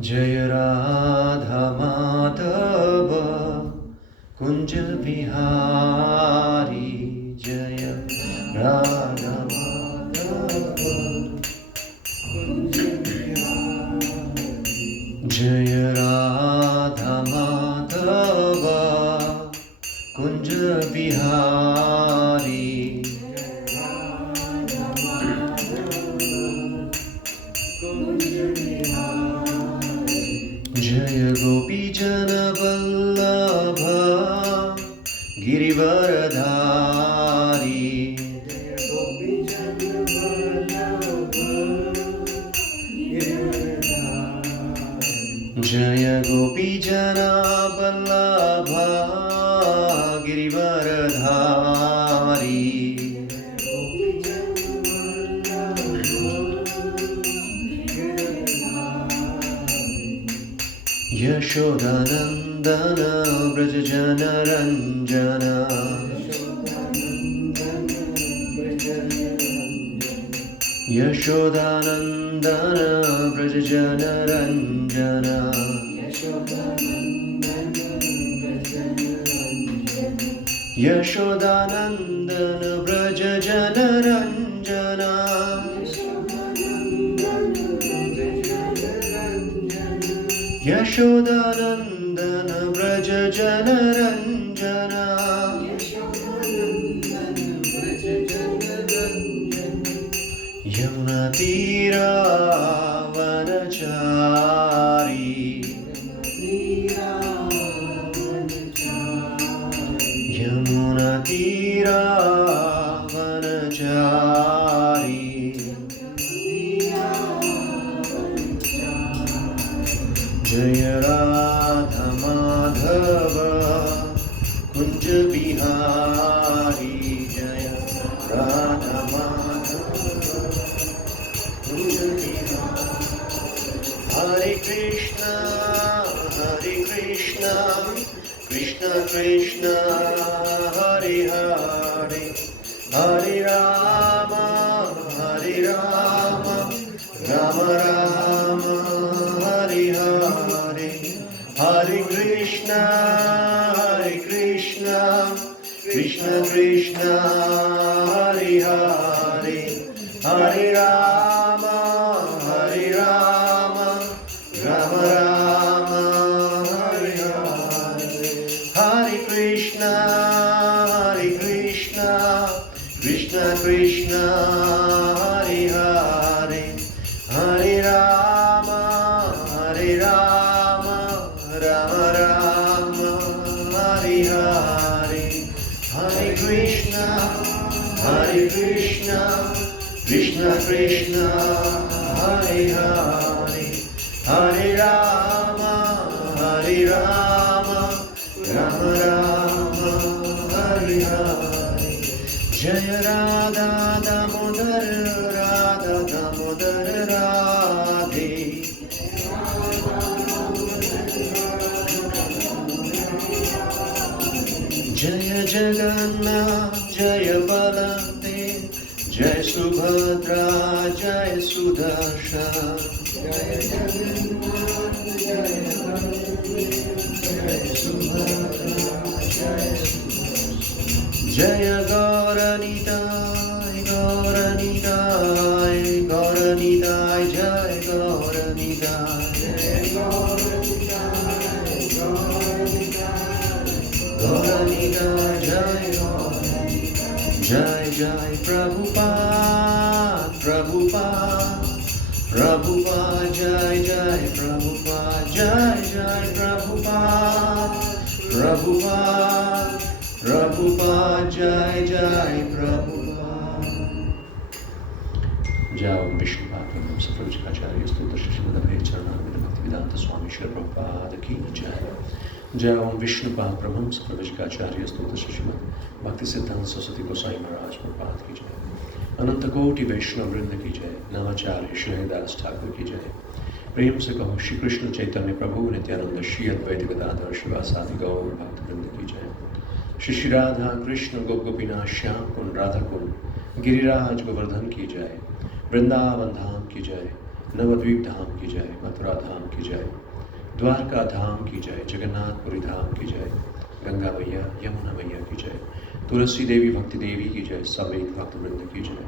जय राधा माधव कुंज बिहारी जय राधा माधव कुंज बिहारी जय राधा माधव कुंज बिहारी जय गोपी जन वल्लभ गिरिवरधारी जय गोपी जन वल्लभ गिरिवरधारी यशोदानंदन व्रज जनरंजन यशोदानंदन व्रज जनरंजन यशोदानंदन व्रज जनरंजन यशोदानंदन व्रज जनरंजन यमुना तीरावनचारी यमुना तीरावनचारी जय राधा माधव कुंज बिहारी जय राधा माधव कुंज बिहारी हरे कृष्णा कृष्ण कृष्ण हरे हरे हरे राम राम राम हरे हरे हरे कृष्णा कृष्ण कृष्ण हरे हरे हरे राम राम राम हरे हरे हरे कृष्णा कृष्ण कृष्ण हरे हरे हरे राम राम राम हरे हरे हरे कृष्णा कृष्ण कृष्ण हरे हरे हरे राम राम राम हरे हरे जय राधा दामोदर राधे जय जगन्नाथ जय बलदेव जय सुभद्रा जय सुदर्शन जय जगन्नाथ जय सुभद्रा जय जय गौरनिताय जय गौरनिताय जय जय प्रभुपाद जय जय प्रभुपाद जय जय प्रभुपाद जय ओम विष्णुपाद ब्रह्म सफलचकाचार्य स्तोत्र श्रीमद्भे चरणारविंद भक्तिवेदांत स्वामी श्री प्रभुपाद की जय जय ओम विष्णुपाद ब्रह्म सफलचकाचार्य स्तोत्र श्रीमद् भक्ति सिद्धांत सरस्वती गोसाई महाराज प्रभुपाद की जय अनंत कोटि वैष्णव वृंद की जय नवाचार्य श्रीदास ठाकुर की जय प्रेम से कहो श्री कृष्ण चैतन्य प्रभु नित्यानंद श्री अद्वैत गदाधर शिवासादि गौर भक्त वृंद की जय श्री राधा कृष्ण गोपीनाथ श्याम कुंड राधा कुंड गिरिराज गोवर्धन की जय वृंदावन धाम की जय नवद्वीप धाम की जय, मथुरा धाम की जय, द्वारका धाम की जय, जगन्नाथपुरी धाम की जय, गंगा मैया यमुना मैया की जय, तुलसी देवी भक्ति देवी की जय, समेत भक्तवृंद की जय.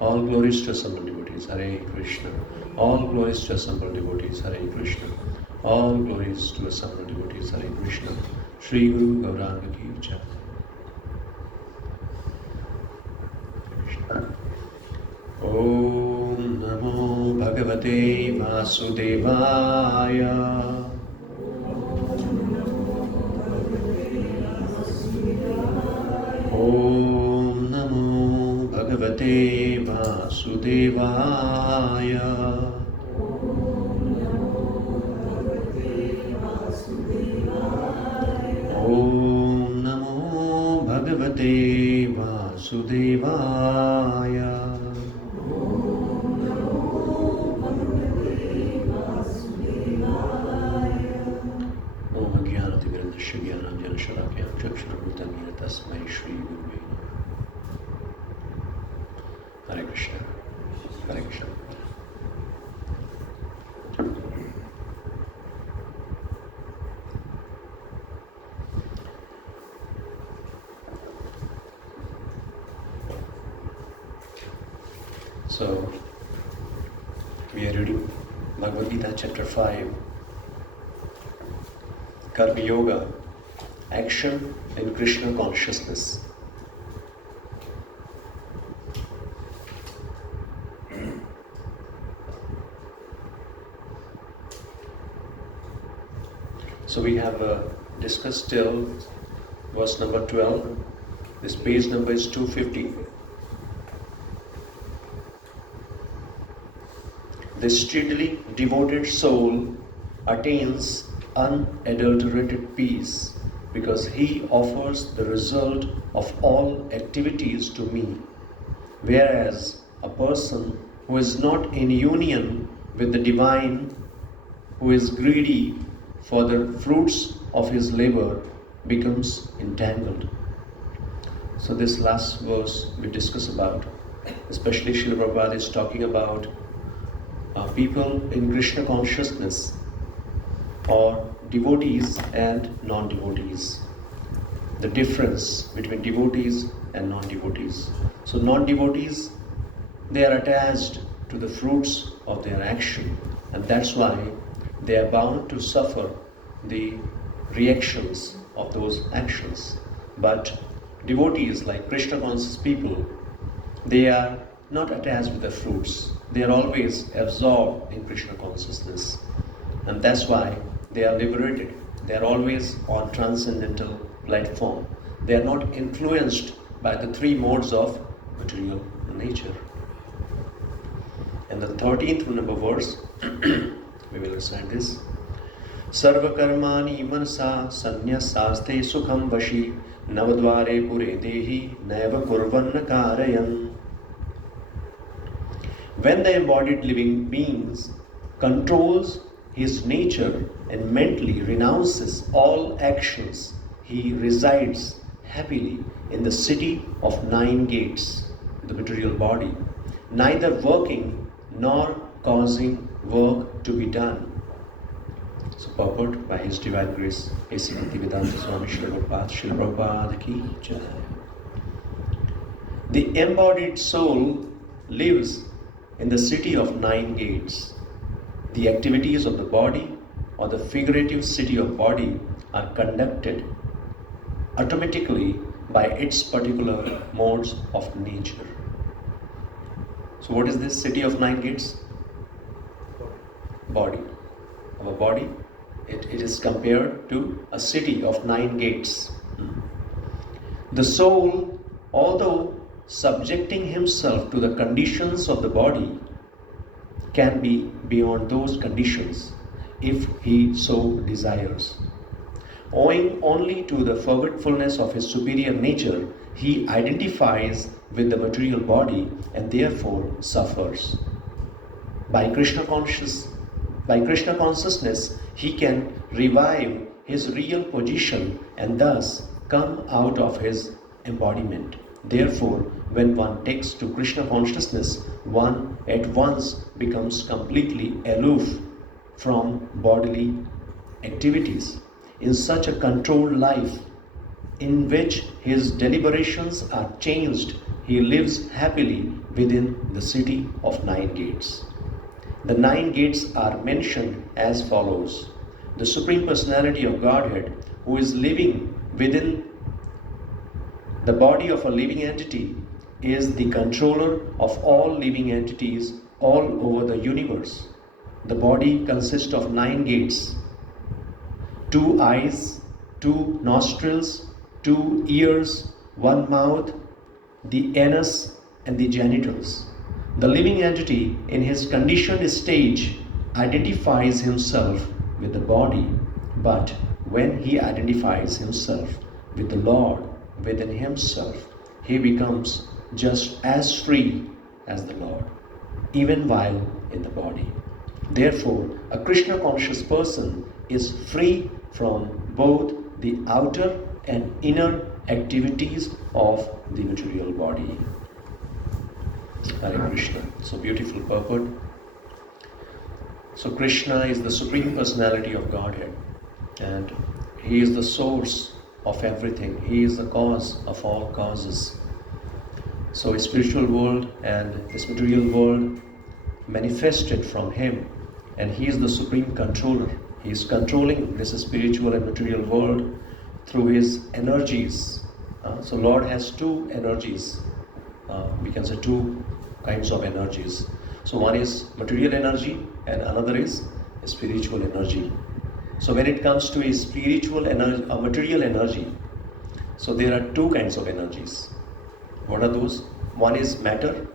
All glories to assembled devotees, Hare Krishna. All glories to assembled devotees, Hare Krishna. All glories to assembled devotees, Hare Krishna. Shri Guru Gauranga ki jai. Om Namo Bhagavate Vasudevaya. Om Namo Bhagavate Vasudevaya. Om Namo Bhagavate Vasudevaya. Om Ajnanatimirandasya Jnananjana Shalakya Chakshurabhutamina Tasmai Shri Gurave Namaha. Hare Krishna. Hare Krishna. So, we are reading Bhagavad Gita chapter 5, Karma Yoga, action in Krishna consciousness. So we have discussed till verse number 12. This page number is 250. The steadily devoted soul attains unadulterated peace because he offers the result of all activities to me, whereas a person who is not in union with the divine, who is greedy for the fruits of his labor, becomes entangled. So this last verse we discuss about, especially Srila Prabhupada is talking about people in Krishna consciousness, or devotees and non-devotees. The difference between devotees and non-devotees. So non-devotees, they are attached to the fruits of their action, and that's why they are bound to suffer the reactions of those actions. But devotees, like Krishna conscious people, they are not attached with the fruits. They are always absorbed in Krishna consciousness, and that's why they are liberated. They are always on transcendental platform. They are not influenced by the three modes of material nature. And the 13th number verse, we will recite this. Sarva karmani manasa sanyasaste sukham vashi navadvare pure dehi naiva kurvanna karayan. When the embodied living beings controls his nature and mentally renounces all actions, he resides happily in the city of 9 gates, the material body, neither working nor causing work to be done. So purport by His Divine Grace, A.C. Bhaktivedanta Swami Srila Prabhupada ki jai. The embodied soul lives in the city of 9 gates. The activities of the body or the figurative city of body are conducted automatically by its particular modes of nature. So what is this city of 9 gates? Body. Our body, it is compared to a city of 9 gates. The soul, although subjecting himself to the conditions of the body, can be beyond those conditions if he so desires. Owing only to the forgetfulness of his superior nature, he identifies with the material body and therefore suffers. By Krishna consciousness, he can revive his real position and thus come out of his embodiment. Therefore, when one takes to Krishna consciousness, one at once becomes completely aloof from bodily activities. In such a controlled life, in which his deliberations are changed, he lives happily within the city of 9 gates. The 9 gates are mentioned as follows. The Supreme Personality of Godhead, who is living within the body of a living entity, is the controller of all living entities all over the universe. The body consists of 9 gates: 2 eyes, 2 nostrils, 2 ears, 1 mouth, the anus, and the genitals. The living entity, in his conditioned stage, identifies himself with the body, but when he identifies himself with the Lord within himself, he becomes just as free as the Lord, even while in the body. Therefore, a Krishna conscious person is free from both the outer and inner activities of the material body. Hare Krishna. So beautiful purport. So Krishna is the Supreme Personality of Godhead, and He is the source of everything. He is the cause of all causes. So spiritual world and this material world manifested from Him, and He is the Supreme Controller. He is controlling this spiritual and material world through His energies. So Lord has 2 energies. We can say 2 kinds of energies. So one is material energy and another is spiritual energy. So when it comes to a spiritual energy, a material energy, so there are 2 kinds of energies. What are those? One is matter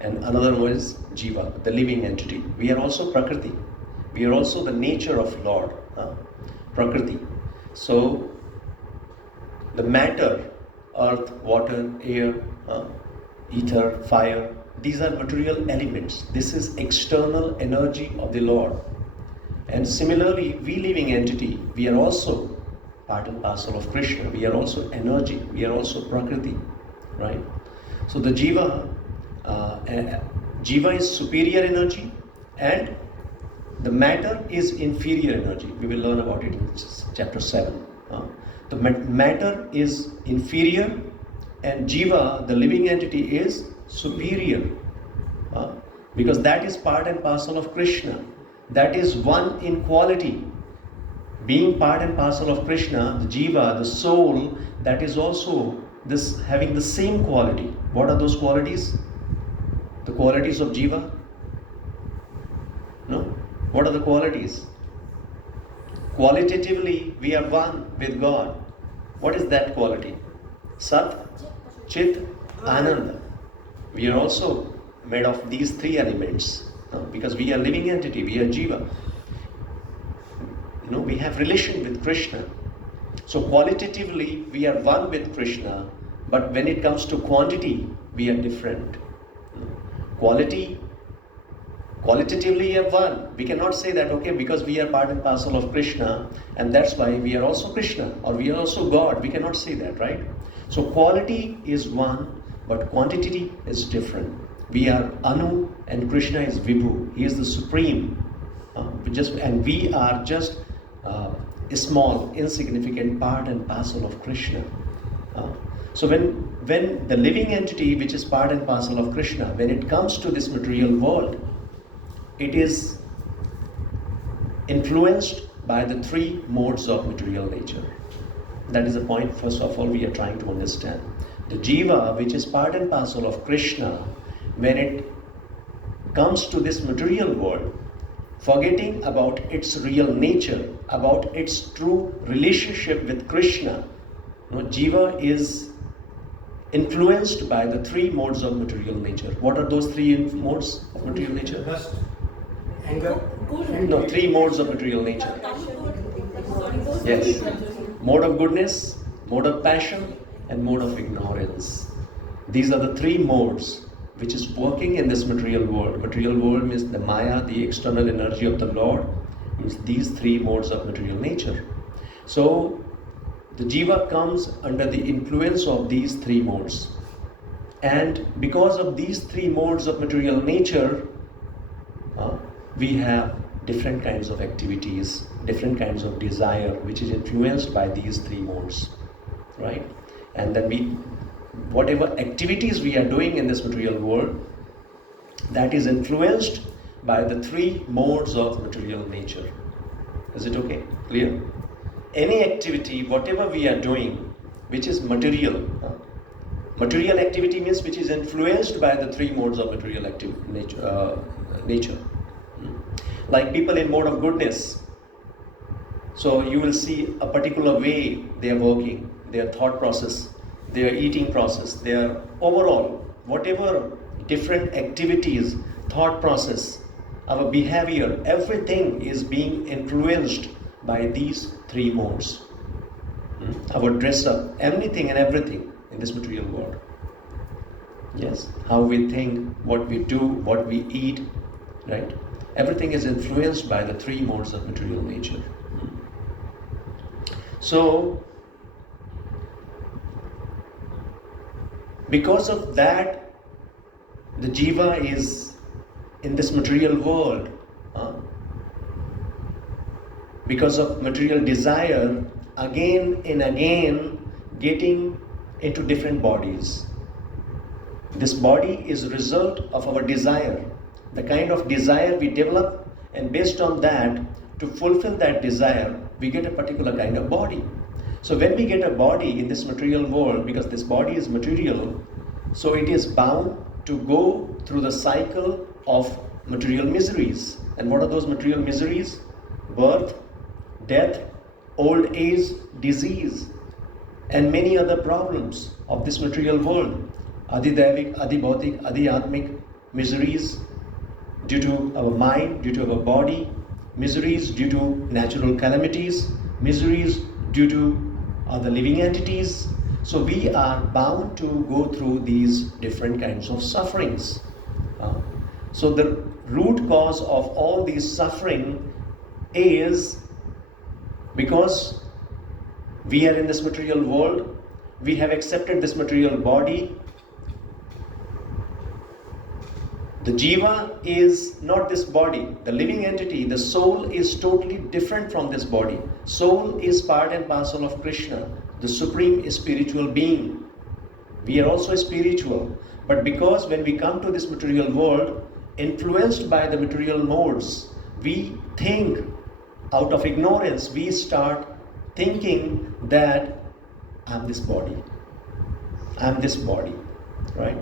and another one is jiva, the living entity. We are also prakriti. We are also the nature of Lord, prakriti. So the matter, earth, water, air, ether, fire, these are material elements. This is external energy of the Lord. And similarly, we living entity, we are also part and parcel of Krishna. We are also energy. We are also prakriti, right? So the jiva, jiva is superior energy and the matter is inferior energy. We will learn about it in chapter 7. The matter is inferior and jiva, the living entity, is superior, because that is part and parcel of Krishna. That is one in quality. Being part and parcel of Krishna, the jiva, the soul, that is also this having the same quality. What are those qualities? The qualities of jiva? No? What are the qualities? Qualitatively, we are one with God. What is that quality? Sat, Chit, Ananda. We are also made of these 3 elements, because we are living entity, we are jiva. We have relation with Krishna. So qualitatively, we are one with Krishna, but when it comes to quantity, we are different. Qualitatively, we are one. We cannot say that, okay, because we are part and parcel of Krishna, and that's why we are also Krishna, or we are also God. We cannot say that, right? So quality is one, but quantity is different. We are Anu and Krishna is Vibhu. He is the supreme. And we are just a small, insignificant part and parcel of Krishna. So when the living entity, which is part and parcel of Krishna, when it comes to this material world, it is influenced by the 3 modes of material nature. That is the point, first of all, we are trying to understand. The jiva, which is part and parcel of Krishna, when it comes to this material world, forgetting about its real nature, about its true relationship with Krishna, jiva is influenced by the 3 modes of material nature. What are those 3 modes of material nature? Lust, anger. No, 3 modes of material nature. Yes. Mode of goodness, mode of passion, and mode of ignorance. These are the 3 modes which is working in this material world. Material world means the Maya, the external energy of the Lord, means these 3 modes of material nature. So the jiva comes under the influence of these 3 modes. And because of these three modes of material nature, we have different kinds of activities, different kinds of desire, which is influenced by these three modes, right? And then whatever activities we are doing in this material world, that is influenced by the three modes of material nature. Is it okay? Clear? Any activity, whatever we are doing, which is material. Material activity means which is influenced by the three modes of material nature. Like people in mode of goodness. So you will see a particular way they are working, their thought process, their eating process, their overall, whatever different activities, thought process, our behavior, everything is being influenced by these three modes. Our dress up, anything and everything in this material world. Yes, how we think, what we do, what we eat, right? Everything is influenced by the three modes of material nature. So, because of that, the jiva is in this material world. Because of material desire, again and again getting into different bodies. This body is a result of our desire, the kind of desire we develop, and based on that, to fulfill that desire, we get a particular kind of body. So when we get a body in this material world, because this body is material, so it is bound to go through the cycle of material miseries. And what are those material miseries? Birth, death, old age, disease, and many other problems of this material world. Adidevik, adibhautik, adiatmik miseries due to our mind, due to our body, miseries due to natural calamities, miseries due to other living entities. So we are bound to go through these different kinds of sufferings. So the root cause of all these suffering is because we are in this material world, we have accepted this material body. The jiva is not this body. The living entity, the soul, is totally different from this body. Soul is part and parcel of Krishna, the supreme spiritual being. We are also spiritual. But because when we come to this material world, influenced by the material modes, we think out of ignorance, we start thinking that I'm this body. I'm this body, right?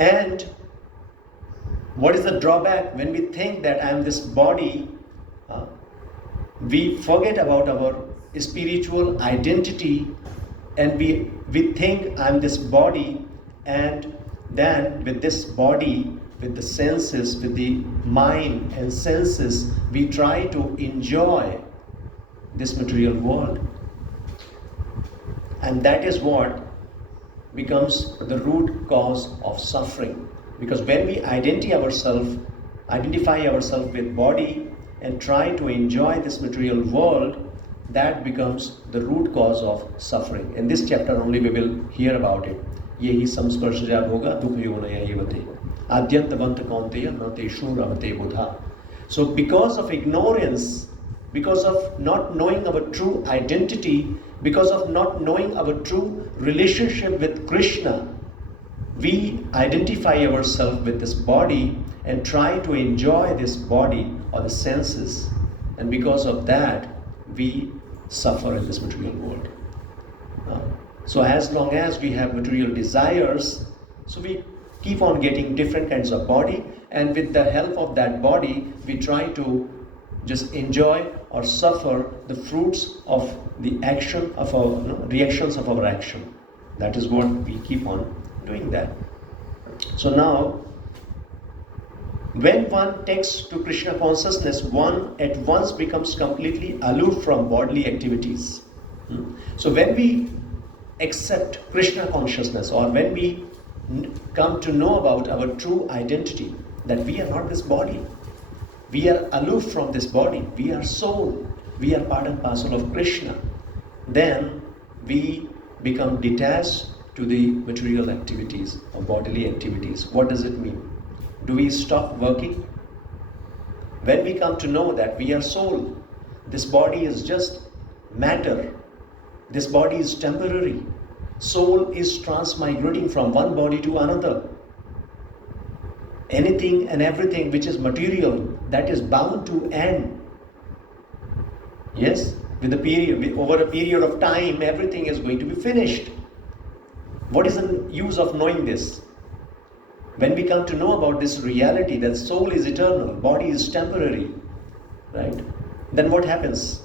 And what is the drawback? When we think that I am this body, we forget about our spiritual identity, and we think I am this body, and then with this body, with the senses, with the mind and senses, we try to enjoy this material world. And that is what becomes the root cause of suffering. Because when we identify ourselves with body and try to enjoy this material world, that becomes the root cause of suffering. In this chapter only we will hear about it. Yehi samsparshaja bhoga dukhyonaya evate. Adyantavanta kaunteya na teshu ramate buddha. So because of ignorance, because of not knowing our true identity, because of not knowing our true relationship with Krishna, we identify ourselves with this body and try to enjoy this body or the senses. And because of that, we suffer in this material world. So as long as we have material desires, so we keep on getting different kinds of body, and with the help of that body, we try to just enjoy or suffer the fruits of the action of our reactions of our action. That is what we keep on doing that. So now, when one takes to Krishna consciousness, one at once becomes completely aloof from bodily activities. So when we accept Krishna consciousness, or when we come to know about our true identity, that we are not this body, we are aloof from this body, we are soul, we are part and parcel of Krishna, then we become detached to the material activities or bodily activities. What does it mean? Do we stop working? When we come to know that we are soul, this body is just matter, this body is temporary, soul is transmigrating from one body to another. Anything and everything which is material, that is bound to end. Yes, with a period, over a period of time, everything is going to be finished. What is the use of knowing this? When we come to know about this reality, that soul is eternal, body is temporary, right? Then what happens?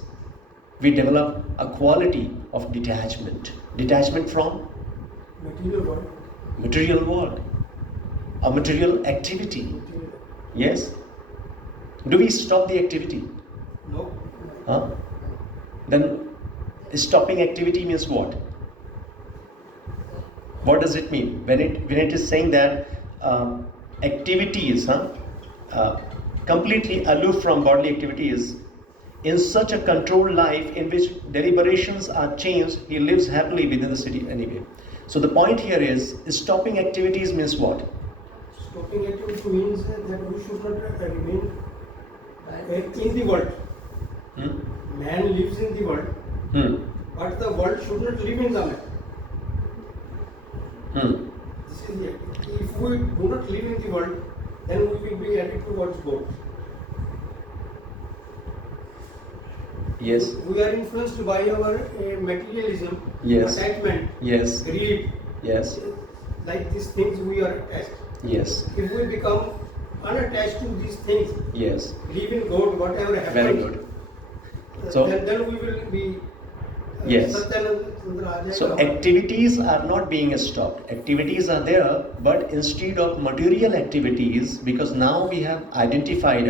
We develop a quality of detachment. Detachment from? Material world. Material world. A material activity. Material. Yes? Do we stop the activity? No. Huh? Then stopping activity means what? What does it mean? When it is saying that activities, completely aloof from bodily activities, in such a controlled life in which deliberations are changed, he lives happily within the city anyway. So the point here is stopping activities means what? Stopping activity means that we should not remain in the world. Man lives in the world, but the world should not live in the man. This is the activity. If we do not live in the world, then we will be headed towards God. Yes. We are influenced by our materialism, Yes. attachment, Yes. greed. Yes. Like these things we are attached. Yes. If we become unattached to these things, Yes. believe in God, whatever happens, Very good. So- then we will be Yes. Satyananda Chandra aa So jayega. activities are not being stopped. Activities are there, but instead of material activities, because now we have identified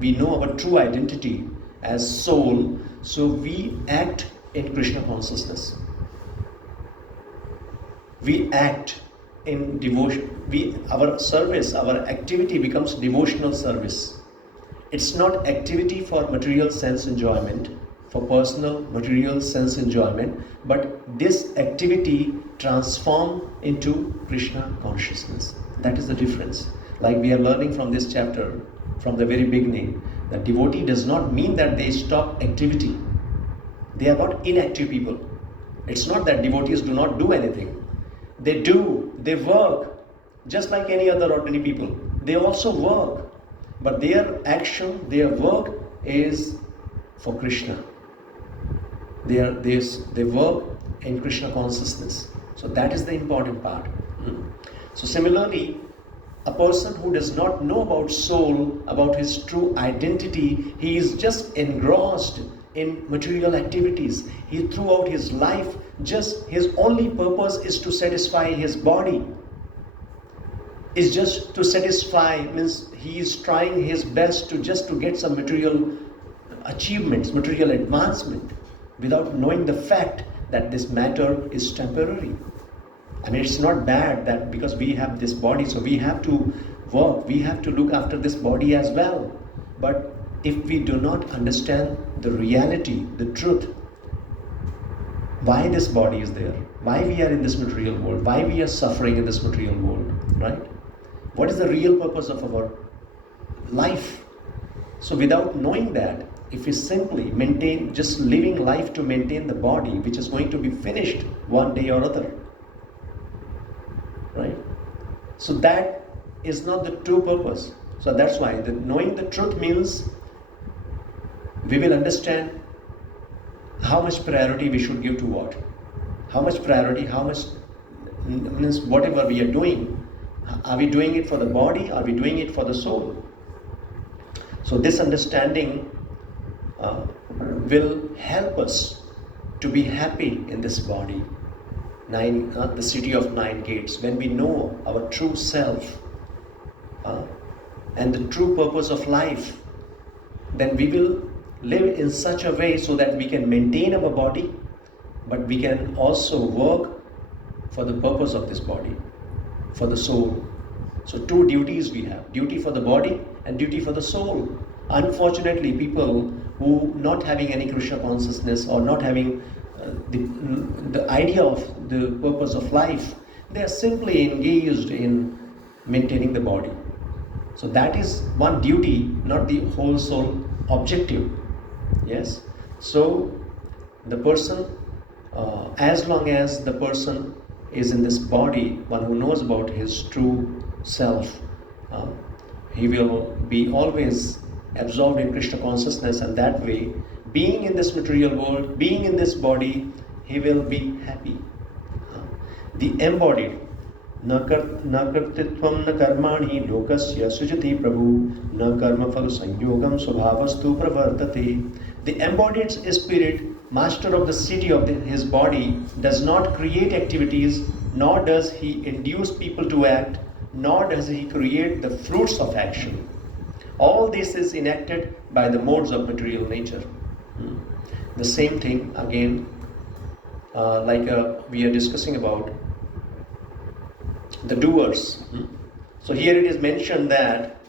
we know our true identity as soul, so we act in Krishna consciousness. We act in devotion. Our service, our activity becomes devotional service. It's not activity for material sense enjoyment, for personal material sense enjoyment, but this activity transforms into Krishna consciousness. That is the difference. Like we are learning from this chapter, from the very beginning, that devotee does not mean that they stop activity. They are not inactive people. It's not that devotees do not do anything. They do, they work, just like any other ordinary people. They also work, but their action, their work is for Krishna. They work in Krishna consciousness. So that is the important part. So similarly, a person who does not know about soul, about his true identity, he is just engrossed in material activities. He throughout his life, just his only purpose is to satisfy his body. Is just to satisfy, means he is trying his best to get some material achievements, material advancement, without knowing the fact that this matter is temporary. I mean, it's not bad that because we have this body, so we have to work, we have to look after this body as well. But if we do not understand the reality, the truth, why this body is there, why we are in this material world, why we are suffering in this material world, right? What is the real purpose of our life? So without knowing that, if we simply maintain, just living life to maintain the body, which is going to be finished one day or other, right? So that is not the true purpose. So that's why knowing the truth means we will understand how much priority we should give to what. How much priority, how much means whatever we are doing, are we doing it for the body? Are we doing it for the soul? So this understanding will help us to be happy in this body. The city of 9 gates. When we know our true self and the true purpose of life, then we will live in such a way so that we can maintain our body, but we can also work for the purpose of this body, for the soul. So 2 duties we have, duty for the body and duty for the soul. Unfortunately, people who not having any Krishna consciousness or not having the idea of the purpose of life. They are simply engaged in maintaining the body. So that is one duty, not the whole soul objective. Yes. So the person, as long as the person is in this body, one who knows about his true self, he will be always absorbed in Krishna consciousness, and that way, being in this material world, being in this body, he will be happy. The embodied, na kartitvam na karmani lokasya sujati prabhu na karma phalu sanyogam swabhavastu pravartate. The embodied spirit, master of the city of his body, does not create activities, nor does he induce people to act, nor does he create the fruits of action. All this is enacted by the modes of material nature. The same thing again, we are discussing about the doers. So here it is mentioned that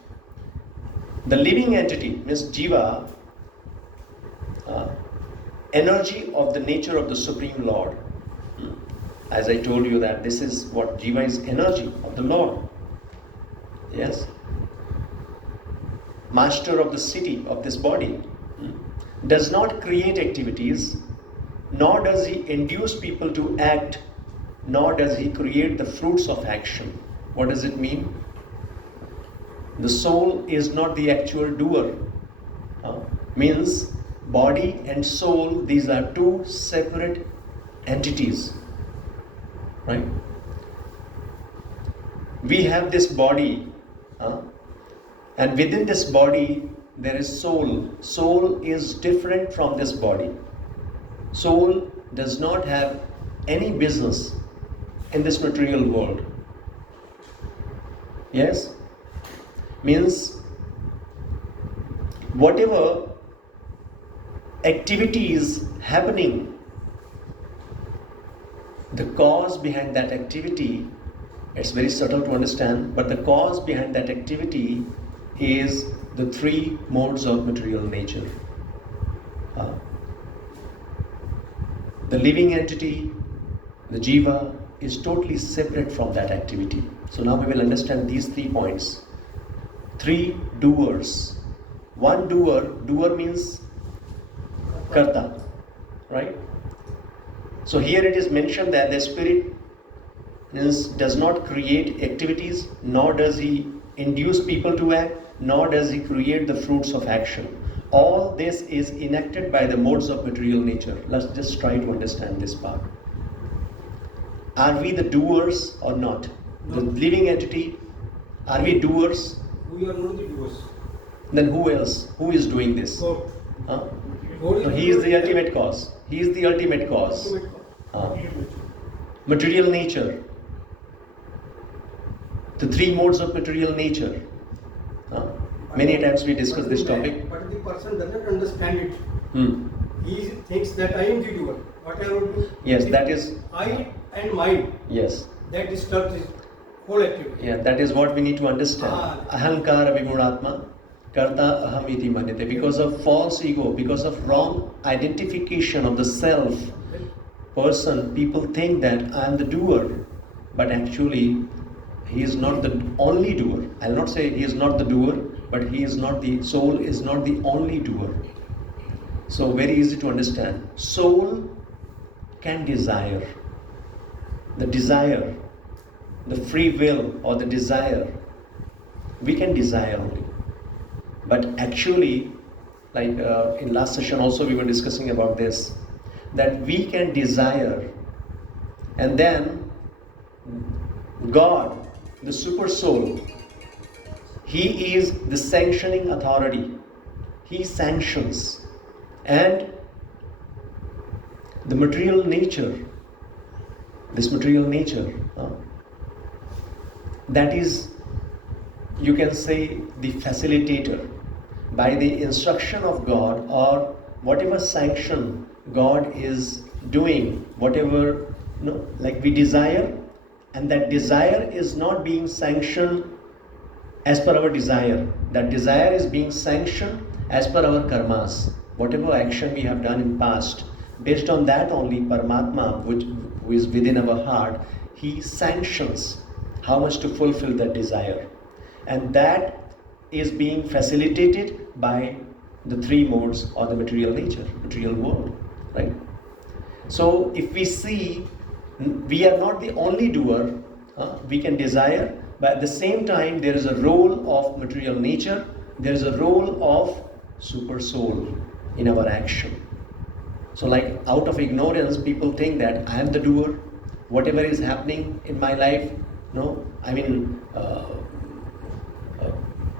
the living entity, means Jiva, energy of the nature of the Supreme Lord. As I told you that this is what Jiva is, energy of the Lord. Yes. Master of the city of this body, does not create activities, nor does he induce people to act, nor does he create the fruits of action. What does it mean? The soul is not the actual doer. Means body and soul, these are two separate entities. Right? We have this body, and within this body there is soul. Soul is different from this body. Soul does not have any business in this material world. Yes? Means whatever activity is happening, the cause behind that activity, it's very subtle to understand, but the cause behind that activity is the three modes of material nature. The living entity, the Jiva, is totally separate from that activity. So now we will understand these 3 points. 3 doers. One doer, doer means karta, right? So here it is mentioned that the spirit does not create activities, nor does he induce people to act, nor does he create the fruits of action. All this is enacted by the modes of material nature. Let's just try to understand this part. Are we the doers or not? No. The living entity, are we doers? We are not the doers. Then who else? Who is doing this? God. Huh? God No, he is the ultimate cause. He is the ultimate cause. Material nature. The 3 modes of material nature. Many times we discuss this topic. But the person doesn't understand it. He thinks that I am the doer. What I will do? Yes, that is. I and mine. Yes. That disturbs his whole activity. Yeah, that is what we need to understand. Ahankara vigunatma, karta aham iti manyate. Because of false ego, because of wrong identification of the self, person, people think that I am the doer, but actually he is not the only doer. I will not say he is not the doer, but he is not the soul is not the only doer. So very easy to understand. Soul can desire. The desire, the free will or the desire, we can desire only. But actually, like in last session also we were discussing about this, that we can desire, and then God, the super soul, he is the sanctioning authority. He sanctions, and the material nature, this material nature, that is, you can say, the facilitator. By the instruction of God, or whatever sanction God is doing, whatever, like we desire, and that desire is not being sanctioned as per our desire. That desire is being sanctioned as per our karmas. Whatever action we have done in past, based on that only Paramatma, who is within our heart, he sanctions how much to fulfill that desire. And that is being facilitated by the three modes or the material nature, material world, right? So if we see, we are not the only doer, we can desire, but at the same time there is a role of material nature, there is a role of super soul in our action. So like out of ignorance, people think that I am the doer, whatever is happening in my life,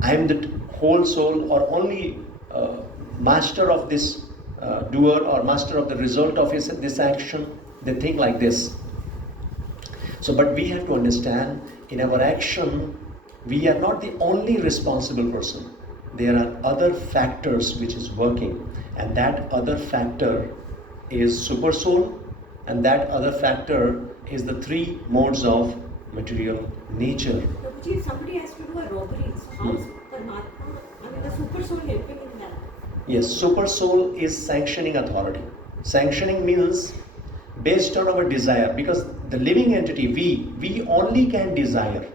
I am the whole soul or only master of this doer or master of the result of this action. They think like this. So, but we have to understand, in our action, we are not the only responsible person. There are other factors which is working, and that other factor is super soul, and that other factor is the three modes of material nature. Prabhuji, somebody has to do a robbery. So how is Paramatma, the super soul helping in that? Yes, super soul is sanctioning authority. Sanctioning means based on our desire, because the living entity, we only can desire.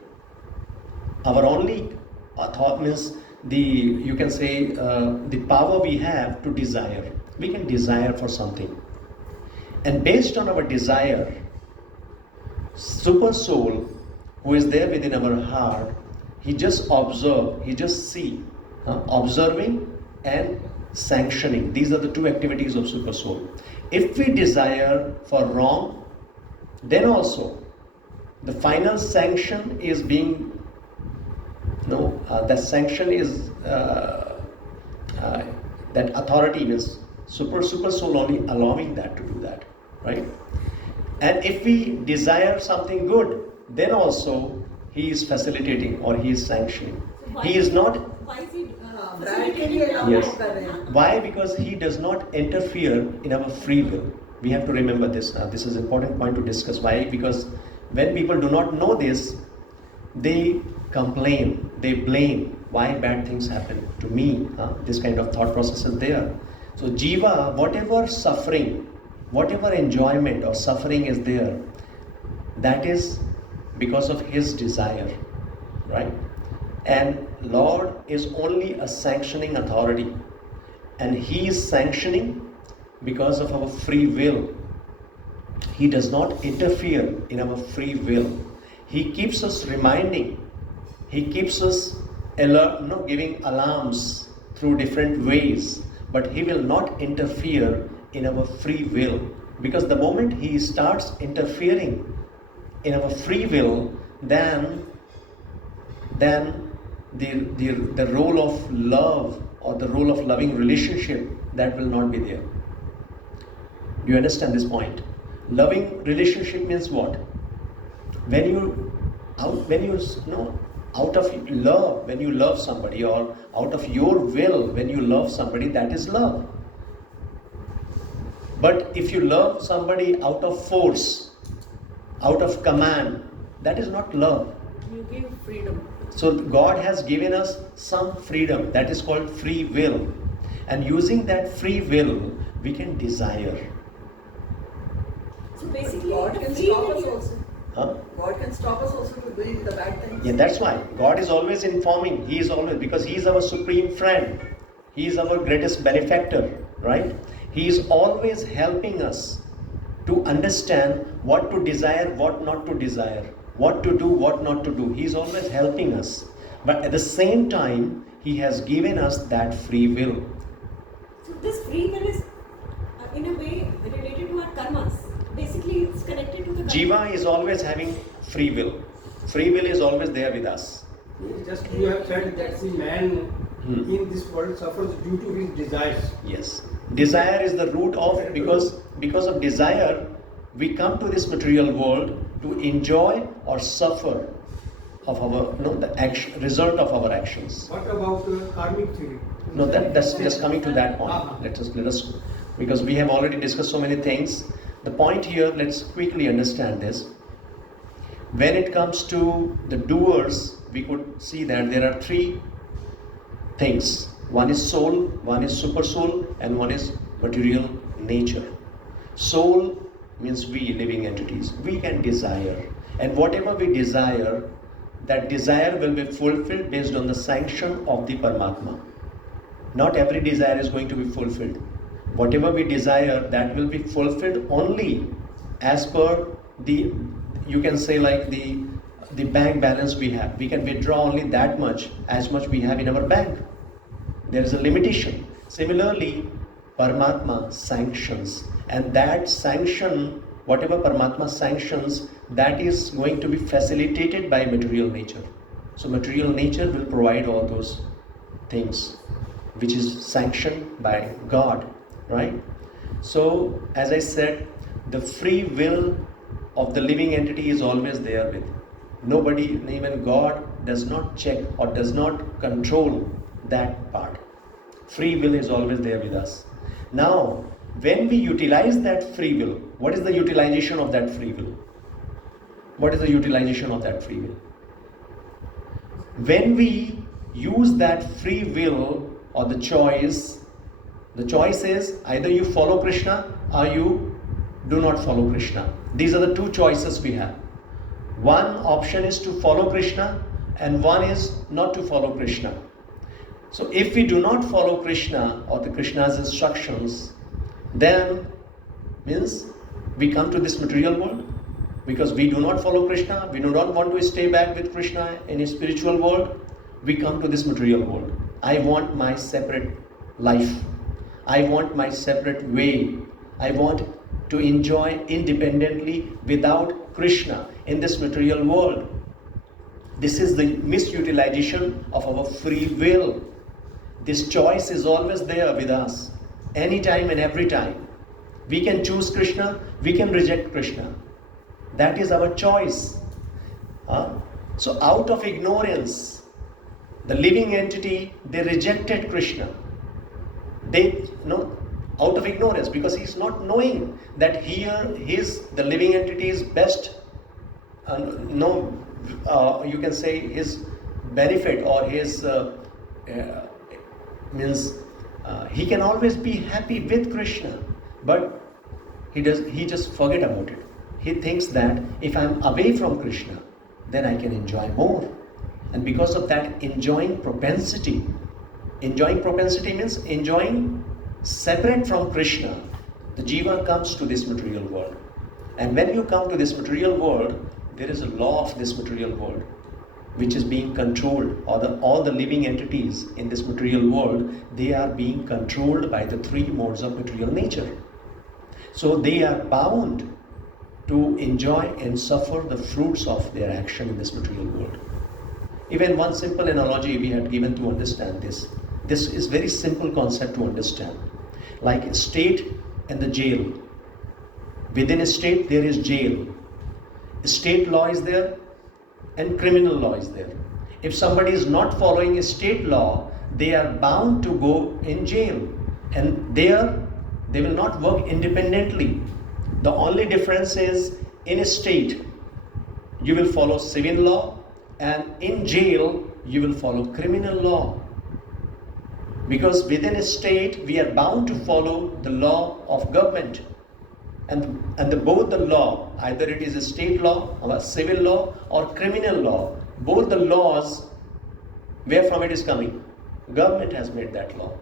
Our only thought means you can say the power we have to desire. We can desire for something. And based on our desire, super soul, who is there within our heart, he just observe, he just see, observing and sanctioning. These are the two activities of super soul. If we desire for wrong, then also the final sanction is being, that sanction is, that authority means super soul only allowing that to do that, right? And if we desire something good, then also he is facilitating or he is sanctioning. So He is not. Why is he Yes. Why? Because he does not interfere in our free will. We have to remember this now. This is an important point to discuss. Why? Because when people do not know this, they complain, they blame. Why bad things happen to me? This kind of thought process is there. So Jiva, whatever suffering, whatever enjoyment or suffering is there, that is because of his desire, right? And Lord is only a sanctioning authority, and he is sanctioning because of our free will. He does not interfere in our free will. He keeps us reminding, he keeps us alert, giving alarms through different ways, but he will not interfere in our free will, because the moment he starts interfering in our free will, then the role of love or the role of loving relationship, that will not be there. Do you understand this point? Loving relationship means what? When you out of love, when you love somebody, or out of your will, when you love somebody, that is love. But if you love somebody out of force, out of command, that is not love. You give freedom. So God has given us some freedom, that is called free will. And using that free will, we can desire. So basically, God can free stop will us you- also. Huh? God can stop us also from doing the bad things. Yeah, that's why. God is always informing. He is always, because He is our supreme friend. He is our greatest benefactor, right? He is always helping us to understand what to desire, what not to desire, what to do, what not to do. He is always helping us. But at the same time, He has given us that free will. So this free will is in a way related to our karmas. Basically, it's connected to the karma. Jiva is always having free will. Free will is always there with us. Just you have said that the man in this world suffers due to his desires. Yes. Desire is the root of, because of desire, we come to this material world to enjoy or suffer of our, the action, result of our actions. What about karmic theory? No, that's just coming to that point. Uh-huh. Let us, because we have already discussed so many things. The point here, let's quickly understand this. When it comes to the doers, we could see that there are three things. One is soul, one is super soul, and one is material nature. Soul means we, living entities. We can desire. And whatever we desire, that desire will be fulfilled based on the sanction of the Paramatma. Not every desire is going to be fulfilled. Whatever we desire, that will be fulfilled only as per the, you can say like the bank balance we have. We can withdraw only that much, as much we have in our bank. There is a limitation. Similarly, Paramatma sanctions, and that sanction, whatever Paramatma sanctions, that is going to be facilitated by material nature. So material nature will provide all those things which is sanctioned by God, right? So as I said, the free will of the living entity is always there with. Nobody, even God, does not check or does not control that part. Free will is always there with us. Now, when we utilize that free will, what is the utilization of that free will? What is the utilization of that free will? When we use that free will or the choice is either you follow Krishna or you do not follow Krishna. These are the two choices we have. One option is to follow Krishna and one is not to follow Krishna. So if we do not follow Krishna or the Krishna's instructions, then means we come to this material world. Because we do not follow Krishna, we do not want to stay back with Krishna in a spiritual world, we come to this material world. I want my separate life. I want my separate way. I want to enjoy independently without Krishna in this material world. This is the misutilization of our free will. This choice is always there with us, anytime and every time. We can choose Krishna, we can reject Krishna. That is our choice. So out of ignorance, the living entity, they rejected Krishna. Out of ignorance, because he is not knowing that here the living entity is best. You can say his benefit or his he can always be happy with Krishna, but he just forget about it. He thinks that if I am away from Krishna, then I can enjoy more. And because of that enjoying propensity means enjoying separate from Krishna, the jiva comes to this material world. And when you come to this material world, there is a law of this material world which is being controlled, or all the living entities in this material world, they are being controlled by the three modes of material nature. So they are bound to enjoy and suffer the fruits of their action in this material world. Even one simple analogy we had given to understand this. This is very simple concept to understand. Like a state and the jail. Within a state there is jail. State law is there and criminal law is there. If somebody is not following a state law, they are bound to go in jail. And there they will not work independently. The only difference is in a state you will follow civil law, and in jail you will follow criminal law. Because within a state we are bound to follow the law of government. And both the law, either it is a state law or a civil law or criminal law, both the laws, where from it is coming? Government has made that law.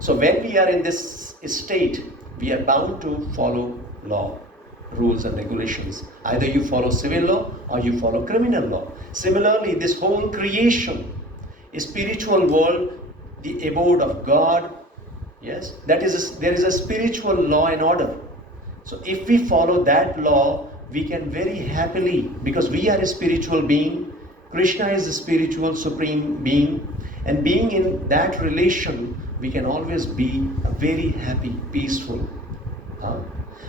So when we are in this state, we are bound to follow law, rules and regulations. Either you follow civil law or you follow criminal law. Similarly, this whole creation, a spiritual world, the abode of God, yes, there is a spiritual law and order. So if we follow that law, we can very happily, because we are a spiritual being, Krishna is a spiritual supreme being, and being in that relation, we can always be very happy, peaceful.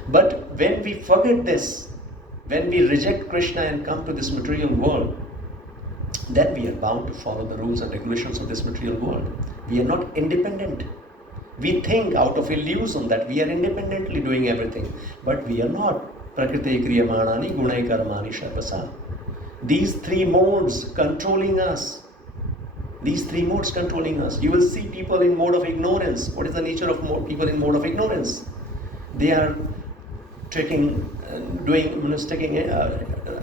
But when we forget this, when we reject Krishna and come to this material world, then we are bound to follow the rules and regulations of this material world. We are not independent. We think out of illusion that we are independently doing everything, but we are not. Prakriti kriyamanani gunai karmani sharvasa. These three modes controlling us. You will see people in mode of ignorance. What is the nature of people in mode of ignorance? They are taking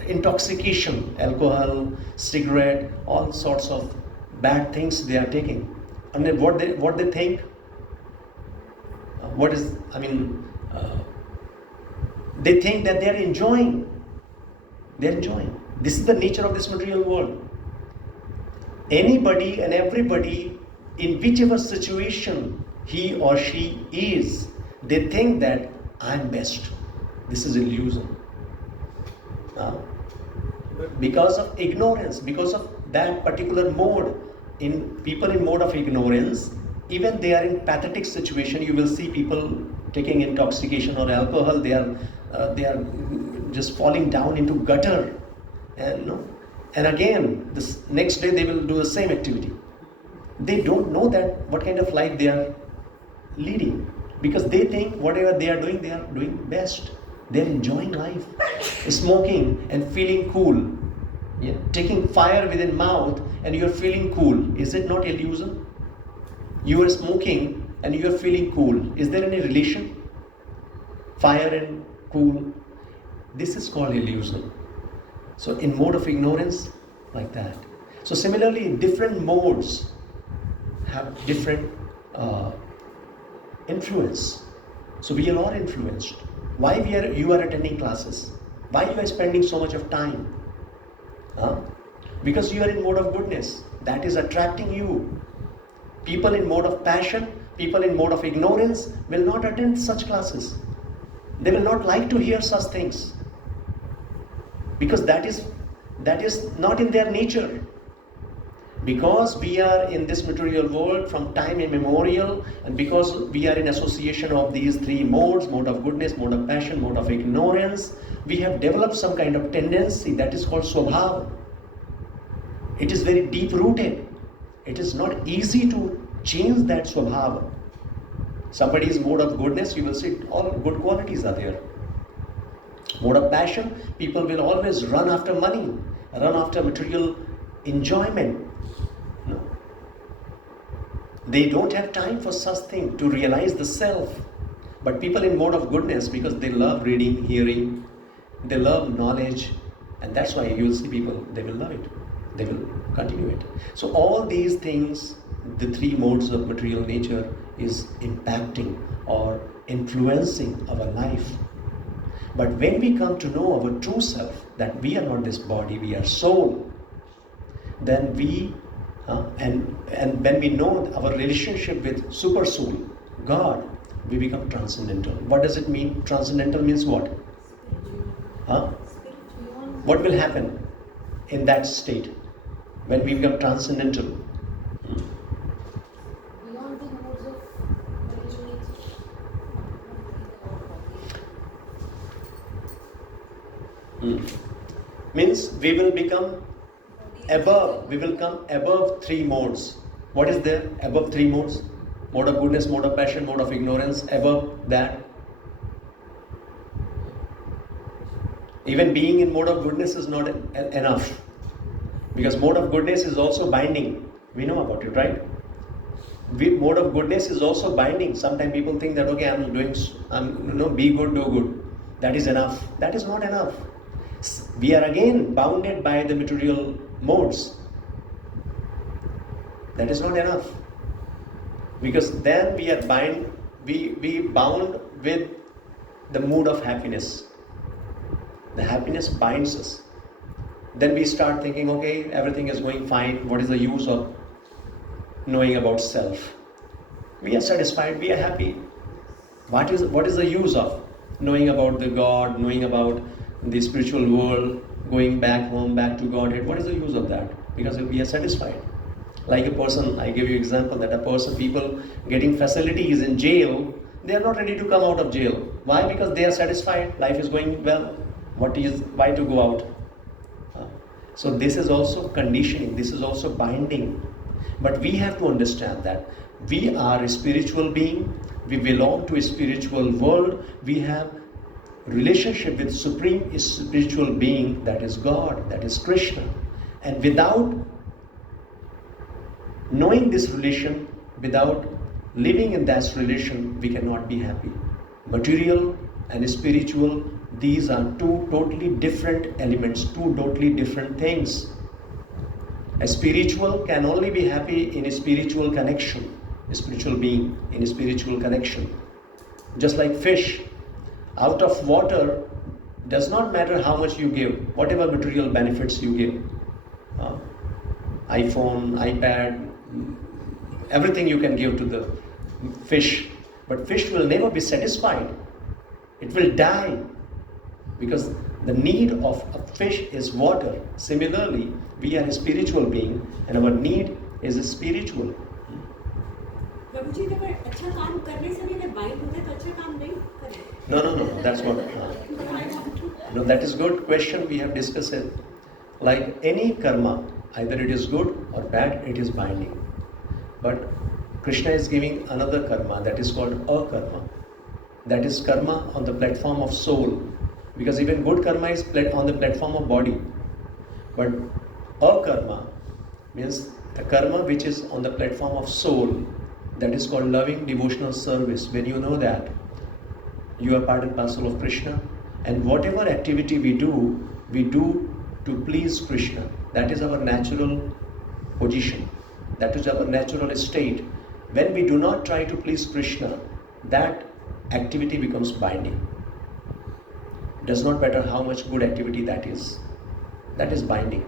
intoxication, alcohol, cigarette, all sorts of bad things they are taking. And then what they think? They think that they are enjoying. They are enjoying. This is the nature of this material world. Anybody and everybody, in whichever situation he or she is, they think that I'm best. This is illusion. Because of ignorance, because of that particular mode, in people in mode of ignorance, even they are in pathetic situation, you will see people taking intoxication or alcohol, they are just falling down into gutter, and again this next day they will do the same activity. They don't know that what kind of life they are leading, because they think whatever they are doing best. They are enjoying life, smoking and feeling cool, taking fire within mouth and you are feeling cool. Is it not illusion? You are smoking and you are feeling cool. Is there any relation? Fire and cool. This is called illusion. So in mode of ignorance, like that. So similarly, different modes have different influence. So we are all influenced. Why you are attending classes? Why you are spending so much of time? Because you are in mode of goodness. That is attracting you. People in mode of passion, people in mode of ignorance will not attend such classes. They will not like to hear such things. Because that is not in their nature. Because we are in this material world from time immemorial, and because we are in association of these three modes, mode of goodness, mode of passion, mode of ignorance, we have developed some kind of tendency that is called swabhava. It is very deep rooted. It is not easy to change that swabhava. Somebody is mode of goodness, you will see all good qualities are there. Mode of passion, people will always run after money, run after material enjoyment. No. They don't have time for such thing to realize the self. But people in mode of goodness, because they love reading, hearing, they love knowledge, and that's why you will see people, they will love it. They will continue it. So all these things, the three modes of material nature is impacting or influencing our life. But when we come to know our true self, that we are not this body, we are soul, then we, and when we know our relationship with super soul, God, we become transcendental. What does it mean? Transcendental means what? What will happen in that state when we become transcendental? Beyond the modes of religion. Means we will become above, we will come above three modes. What is there above three modes? Mode of goodness, mode of passion, mode of ignorance. Above that, even being in mode of goodness is not enough, because mode of goodness is also binding. We know about it, right? Mode of goodness is also binding. Sometimes people think that, okay, be good, do good. That is enough. That is not enough. We are again bounded by the material modes. That is not enough. Because then we are bound with the mood of happiness. The happiness binds us. Then we start thinking, okay, everything is going fine. What is the use of knowing about self? We are satisfied, we are happy. What is the use of knowing about the God, knowing about the spiritual world, going back home, back to Godhead? What is the use of that? Because we are satisfied. Like a person, I give you example that people getting facilities in jail, they are not ready to come out of jail. Why? Because they are satisfied, life is going well. Why to go out? So this is also conditioning, this is also binding. But we have to understand that we are a spiritual being, we belong to a spiritual world, we have relationship with supreme spiritual being, that is God, that is Krishna. And without knowing this relation, without living in that relation, we cannot be happy. Material and spiritual, these are two totally different elements, two totally different things. A spiritual can only be happy in a spiritual connection, a spiritual being in a spiritual connection. Just like fish, out of water, does not matter how much you give, whatever material benefits you give. iPhone, iPad, everything you can give to the fish. But fish will never be satisfied. It will die because the need of a fish is water. Similarly, we are a spiritual being and our need is spiritual. प्रभु जी अगर अच्छा काम करने से भी अगर bind होते तो अच्छा काम नहीं करें. No, that's what. No, that is good question. We have discussed it. Like any karma, either it is good or bad, it is binding. But Krishna is giving another karma that is called akarma. That is karma on the platform of soul. Because even good karma is on the platform of body. But akarma means the karma which is on the platform of soul. That is called loving devotional service. When you know that, you are part and parcel of Krishna. And whatever activity we do to please Krishna. That is our natural position. That is our natural state. When we do not try to please Krishna, that activity becomes binding. It does not matter how much good activity that is. That is binding.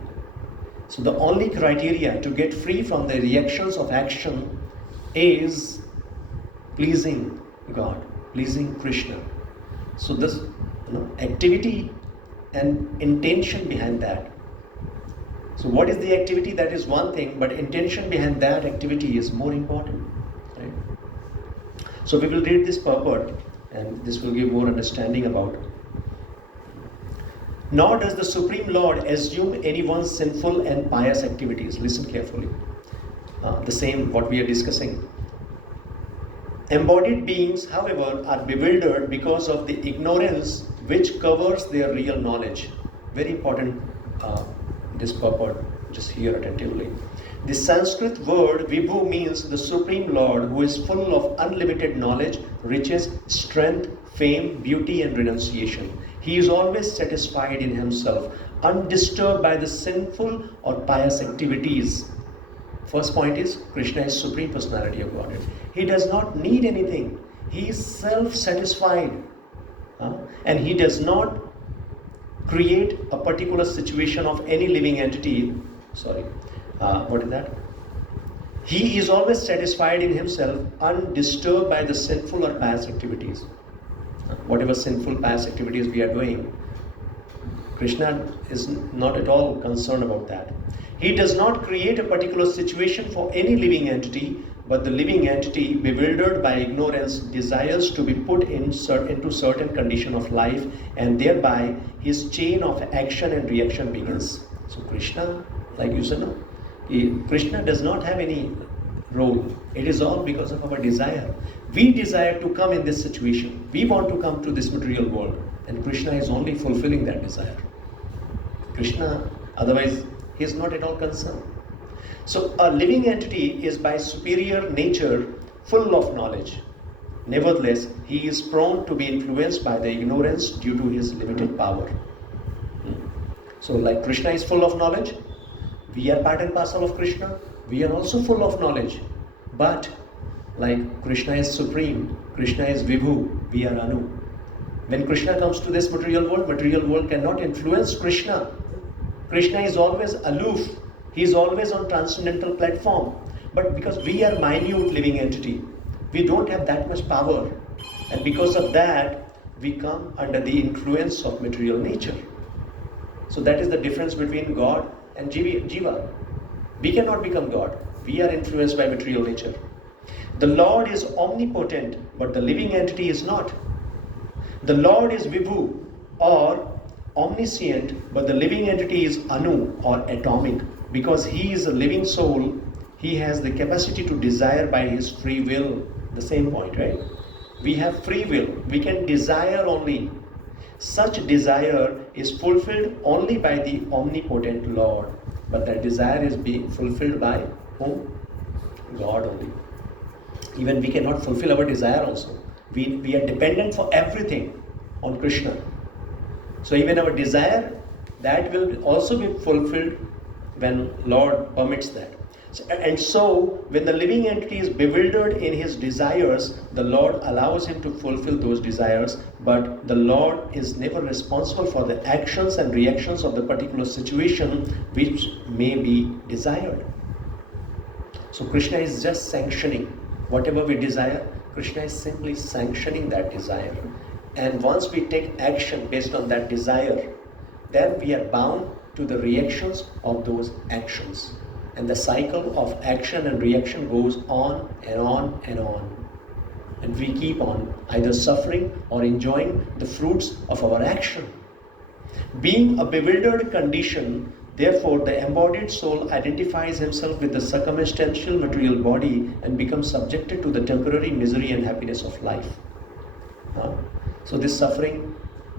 So the only criteria to get free from the reactions of action is pleasing God, pleasing Krishna. So this activity and intention behind that. So what is the activity? That is one thing, but intention behind that activity is more important. Right? So we will read this purport and this will give more understanding about. Nor does the Supreme Lord assume anyone's sinful and pious activities. Listen carefully. The same what we are discussing. Embodied beings, however, are bewildered because of the ignorance which covers their real knowledge. Very important this purport, just hear attentively. The Sanskrit word Vibhu means the Supreme Lord who is full of unlimited knowledge, riches, strength, fame, beauty and renunciation. He is always satisfied in himself, undisturbed by the sinful or pious activities. First point is, Krishna is Supreme Personality of Godhead. He does not need anything. He is self-satisfied. And he does not create a particular situation of any living entity. What is that? He is always satisfied in himself, undisturbed by the sinful or pious activities. Whatever sinful, pious activities we are doing, Krishna is not at all concerned about that. He does not create a particular situation for any living entity, but the living entity, bewildered by ignorance, desires to be put into certain condition of life, and thereby his chain of action and reaction begins. So Krishna, like you said, Krishna does not have any role. It is all because of our desire. We desire to come in this situation. We want to come to this material world, and Krishna is only fulfilling that desire. Krishna, otherwise, he is not at all concerned. So a living entity is by superior nature full of knowledge. Nevertheless, he is prone to be influenced by the ignorance due to his limited power. So like Krishna is full of knowledge, we are part and parcel of Krishna, we are also full of knowledge. But like Krishna is supreme, Krishna is Vibhu, we are Anu. When Krishna comes to this material world cannot influence Krishna. Krishna is always aloof. He is always on transcendental platform. But because we are minute living entity, we don't have that much power. And because of that, we come under the influence of material nature. So that is the difference between God and Jiva. We cannot become God. We are influenced by material nature. The Lord is omnipotent, but the living entity is not. The Lord is Vibhu or omniscient, but the living entity is Anu or atomic. Because he is a living soul, he has the capacity to desire by his free will. The same point, right? We have free will. We can desire only. Such desire is fulfilled only by the omnipotent Lord. But that desire is being fulfilled by whom? God only. Even we cannot fulfill our desire also. We are dependent for everything. on Krishna. So even our desire, that will also be fulfilled when Lord permits that. And so when the living entity is bewildered in his desires, the Lord allows him to fulfill those desires, but the Lord is never responsible for the actions and reactions of the particular situation which may be desired. So Krishna is just sanctioning whatever we desire. Krishna is simply sanctioning that desire. And once we take action based on that desire, then we are bound to the reactions of those actions. And the cycle of action and reaction goes on and on and on. And we keep on either suffering or enjoying the fruits of our action. Being a bewildered condition, therefore the embodied soul identifies himself with the circumstantial material body and becomes subjected to the temporary misery and happiness of life. So this suffering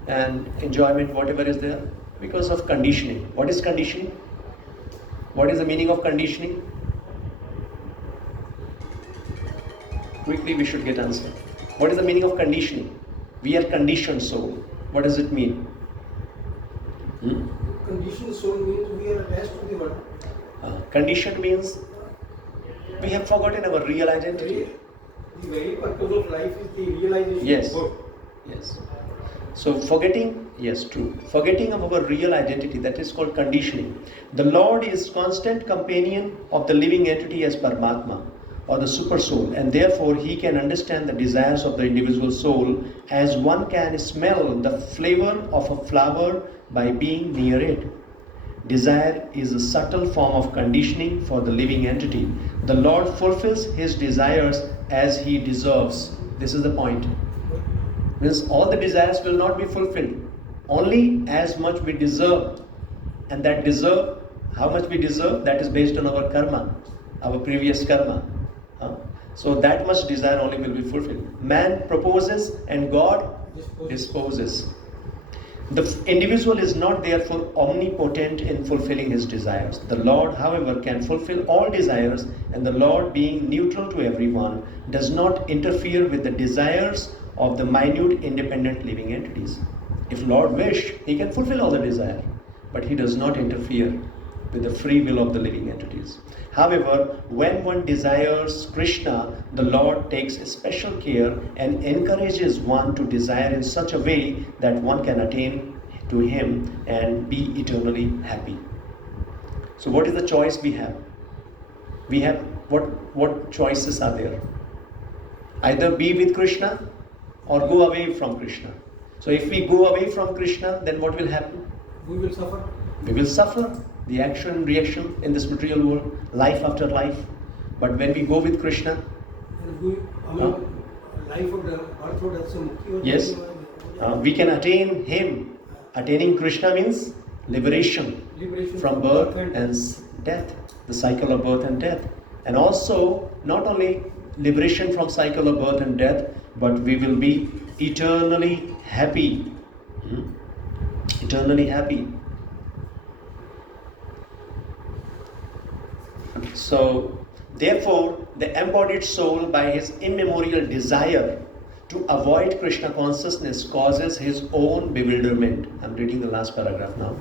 and enjoyment, whatever is there, because of conditioning. What is conditioning? What is the meaning of conditioning? Quickly we should get answer. What is the meaning of conditioning? We are conditioned soul. What does it mean? Conditioned soul means we are attached to the world. Conditioned means we have forgotten our real identity. The very purpose of life is the realization Yes. of God. Yes. So forgetting, yes, true. Forgetting of our real identity, that is called conditioning. The Lord is constant companion of the living entity as Paramatma or the super soul, and therefore he can understand the desires of the individual soul as one can smell the flavor of a flower by being near it. Desire is a subtle form of conditioning for the living entity. The Lord fulfills his desires as he deserves. This is the point. Means all the desires will not be fulfilled. Only as much we deserve. And that deserve, how much we deserve, that is based on our karma, our previous karma. So that much desire only will be fulfilled. Man proposes and God disposes. The individual is not therefore omnipotent in fulfilling his desires. The Lord, however, can fulfill all desires, and the Lord, being neutral to everyone, does not interfere with the desires of the minute independent living entities. If Lord wish, he can fulfill all the desire, but he does not interfere with the free will of the living entities. However, when one desires Krishna, the Lord takes special care and encourages one to desire in such a way that one can attain to him and be eternally happy. So what is the choice we have? We have, what choices are there? Either be with Krishna or go away from Krishna. So if we go away from Krishna, then what will happen? We will suffer. We will suffer the action and reaction in this material world, life after life. But when we go with Krishna, life or death, birth or death, yes, we can attain him. Attaining Krishna means liberation from birth and death, the cycle of birth and death. And also, not only liberation from cycle of birth and death, but we will be eternally happy. Eternally happy. So, therefore, the embodied soul, by his immemorial desire to avoid Krishna consciousness, causes his own bewilderment. I'm reading the last paragraph now.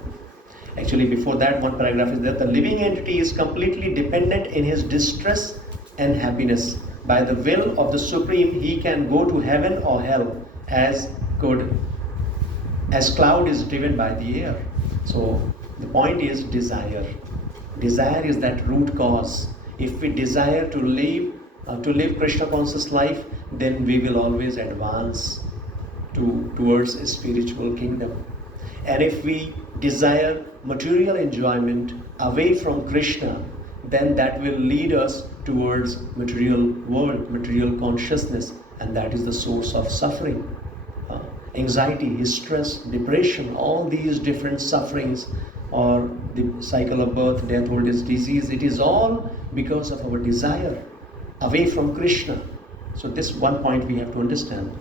Actually, before that, one paragraph is there. The living entity is completely dependent in his distress and happiness. By the will of the Supreme, he can go to heaven or hell as cloud is driven by the air. So, the point is desire. Desire is that root cause. If we desire to live Krishna conscious life, then we will always advance towards a spiritual kingdom. And if we desire material enjoyment away from Krishna, then that will lead us towards material world, material consciousness, and that is the source of suffering. Anxiety, stress, depression, all these different sufferings, or the cycle of birth, death, old age, disease, it is all because of our desire away from Krishna. So this one point we have to understand.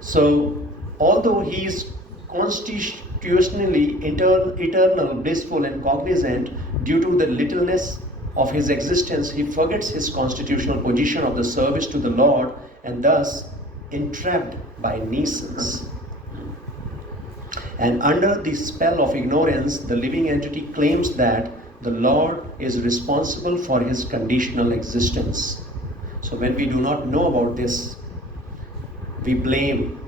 So although he is constitutionally eternal, blissful and cognizant, due to the littleness of his existence, he forgets his constitutional position of the service to the Lord and thus entrapped by nescience. And under the spell of ignorance, the living entity claims that the Lord is responsible for his conditional existence. So when we do not know about this, we blame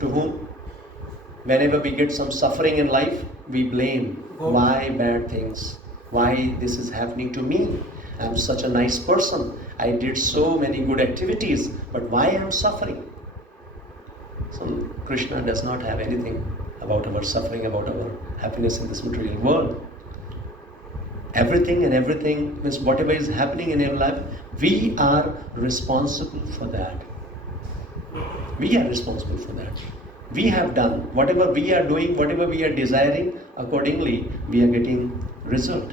to whom? Whenever we get some suffering in life, we blame. Why bad things? Why this is happening to me? I'm such a nice person. I did so many good activities, but why I'm suffering? So Krishna does not have anything about our suffering, about our happiness in this material world. Everything means whatever is happening in your life, we are responsible for that. We are responsible for that. We have done whatever we are doing, whatever we are desiring, accordingly we are getting result.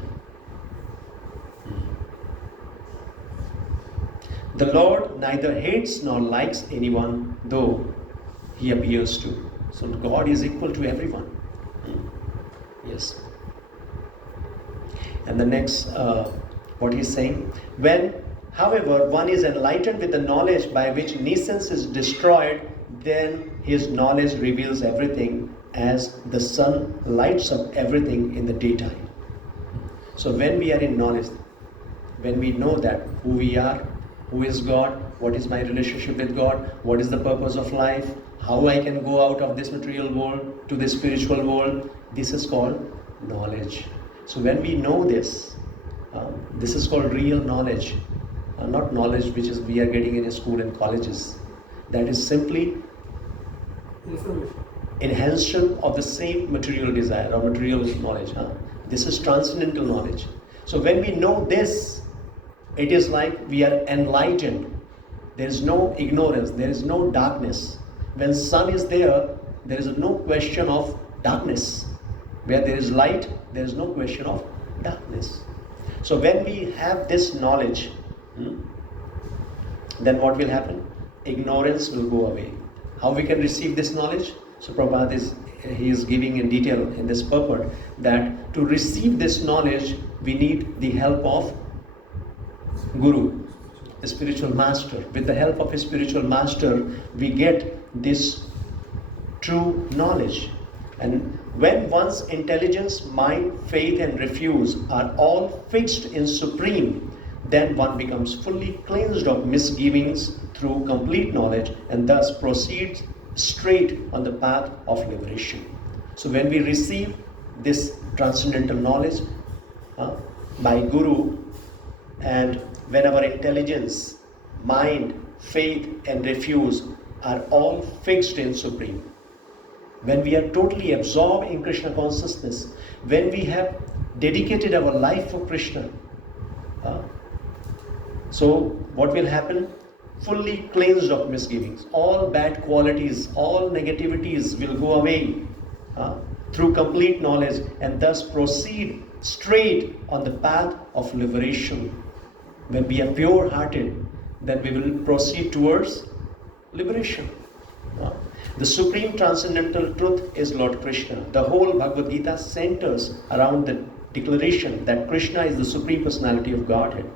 The Lord neither hates nor likes anyone, though he appears to. So God is equal to everyone. Yes. And the next, what he's saying, when, however, one is enlightened with the knowledge by which nescience is destroyed, then his knowledge reveals everything as the sun lights up everything in the daytime. So when we are in knowledge, when we know that who we are, who is God, what is my relationship with God, what is the purpose of life, how I can go out of this material world to the spiritual world, this is called knowledge. So when we know this, this is called real knowledge, not knowledge which is we are getting in a school and colleges. That is simply enhancement of the same material desire or material knowledge. This is transcendental knowledge. So when we know this, it is like we are enlightened. There is no ignorance, there is no darkness. When sun is there, there is no question of darkness. Where there is light, there is no question of darkness. So when we have this knowledge, then what will happen? Ignorance will go away. How we can receive this knowledge? So Prabhupada is giving in detail in this purport that to receive this knowledge, we need the help of Guru, the spiritual master. With the help of a spiritual master, we get this true knowledge. And when one's intelligence, mind, faith and refuse are all fixed in supreme, then one becomes fully cleansed of misgivings through complete knowledge and thus proceeds straight on the path of liberation. So when we receive this transcendental knowledge by Guru, and when our intelligence, mind, faith and refuse are all fixed in supreme, when we are totally absorbed in Krishna consciousness, when we have dedicated our life for Krishna, so what will happen? Fully cleansed of misgivings. All bad qualities, all negativities will go away through complete knowledge and thus proceed straight on the path of liberation. When we are pure-hearted, then we will proceed towards liberation. The supreme transcendental truth is Lord Krishna. The whole Bhagavad Gita centers around the declaration that Krishna is the supreme personality of Godhead.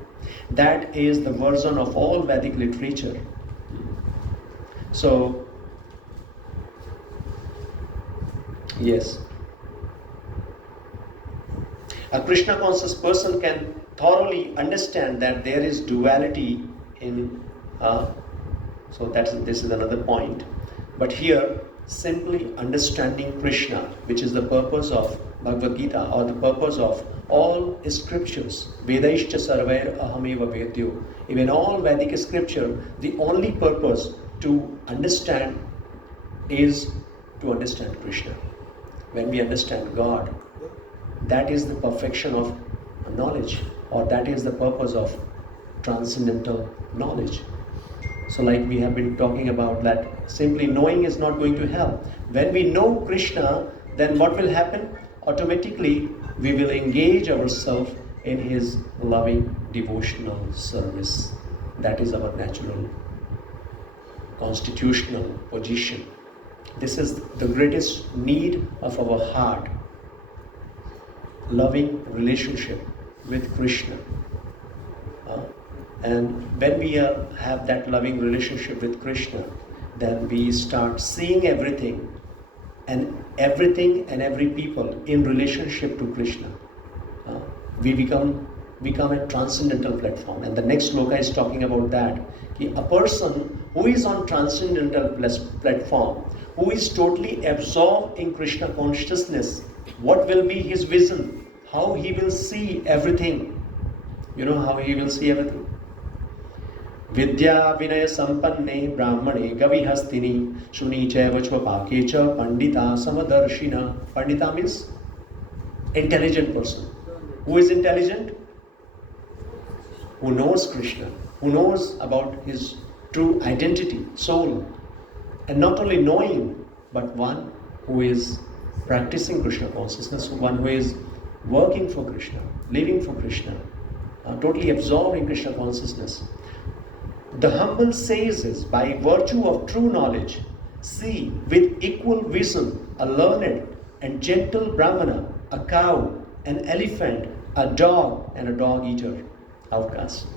That is the version of all Vedic literature. So, yes. A Krishna conscious person can thoroughly understand that there is duality in, so this is another point. But here, simply understanding Krishna, which is the purpose of Bhagavad Gita or the purpose of all scriptures, Vedaishcha sarvair ahameva vedyo. Even all Vedic scripture, the only purpose to understand is to understand Krishna. When we understand God, that is the perfection of knowledge, or that is the purpose of transcendental knowledge. So like we have been talking about that simply knowing is not going to help. When we know Krishna, then what will happen? Automatically we will engage ourselves in his loving devotional service. That is our natural constitutional position. This is the greatest need of our heart. Loving relationship with Krishna. And when we have that loving relationship with Krishna, then we start seeing everything and everything and every people in relationship to Krishna. We become a transcendental platform. And the next sloka is talking about that. A person who is on transcendental platform, who is totally absorbed in Krishna consciousness, what will be his vision? How he will see everything? You know how he will see everything? Vidya Vinaya Sampanne Brahmane Gavihastini Shuni Chaiva Chvapake Cha Pandita Samadarshina. Pandita means intelligent person. Who is intelligent? Who knows Krishna, who knows about his true identity, soul. And not only knowing, but one who is practicing Krishna consciousness, one who is working for Krishna, living for Krishna, totally absorbed in Krishna consciousness. The humble says is, by virtue of true knowledge, see with equal vision a learned and gentle Brahmana, a cow, an elephant, a dog, and a dog eater, outcast.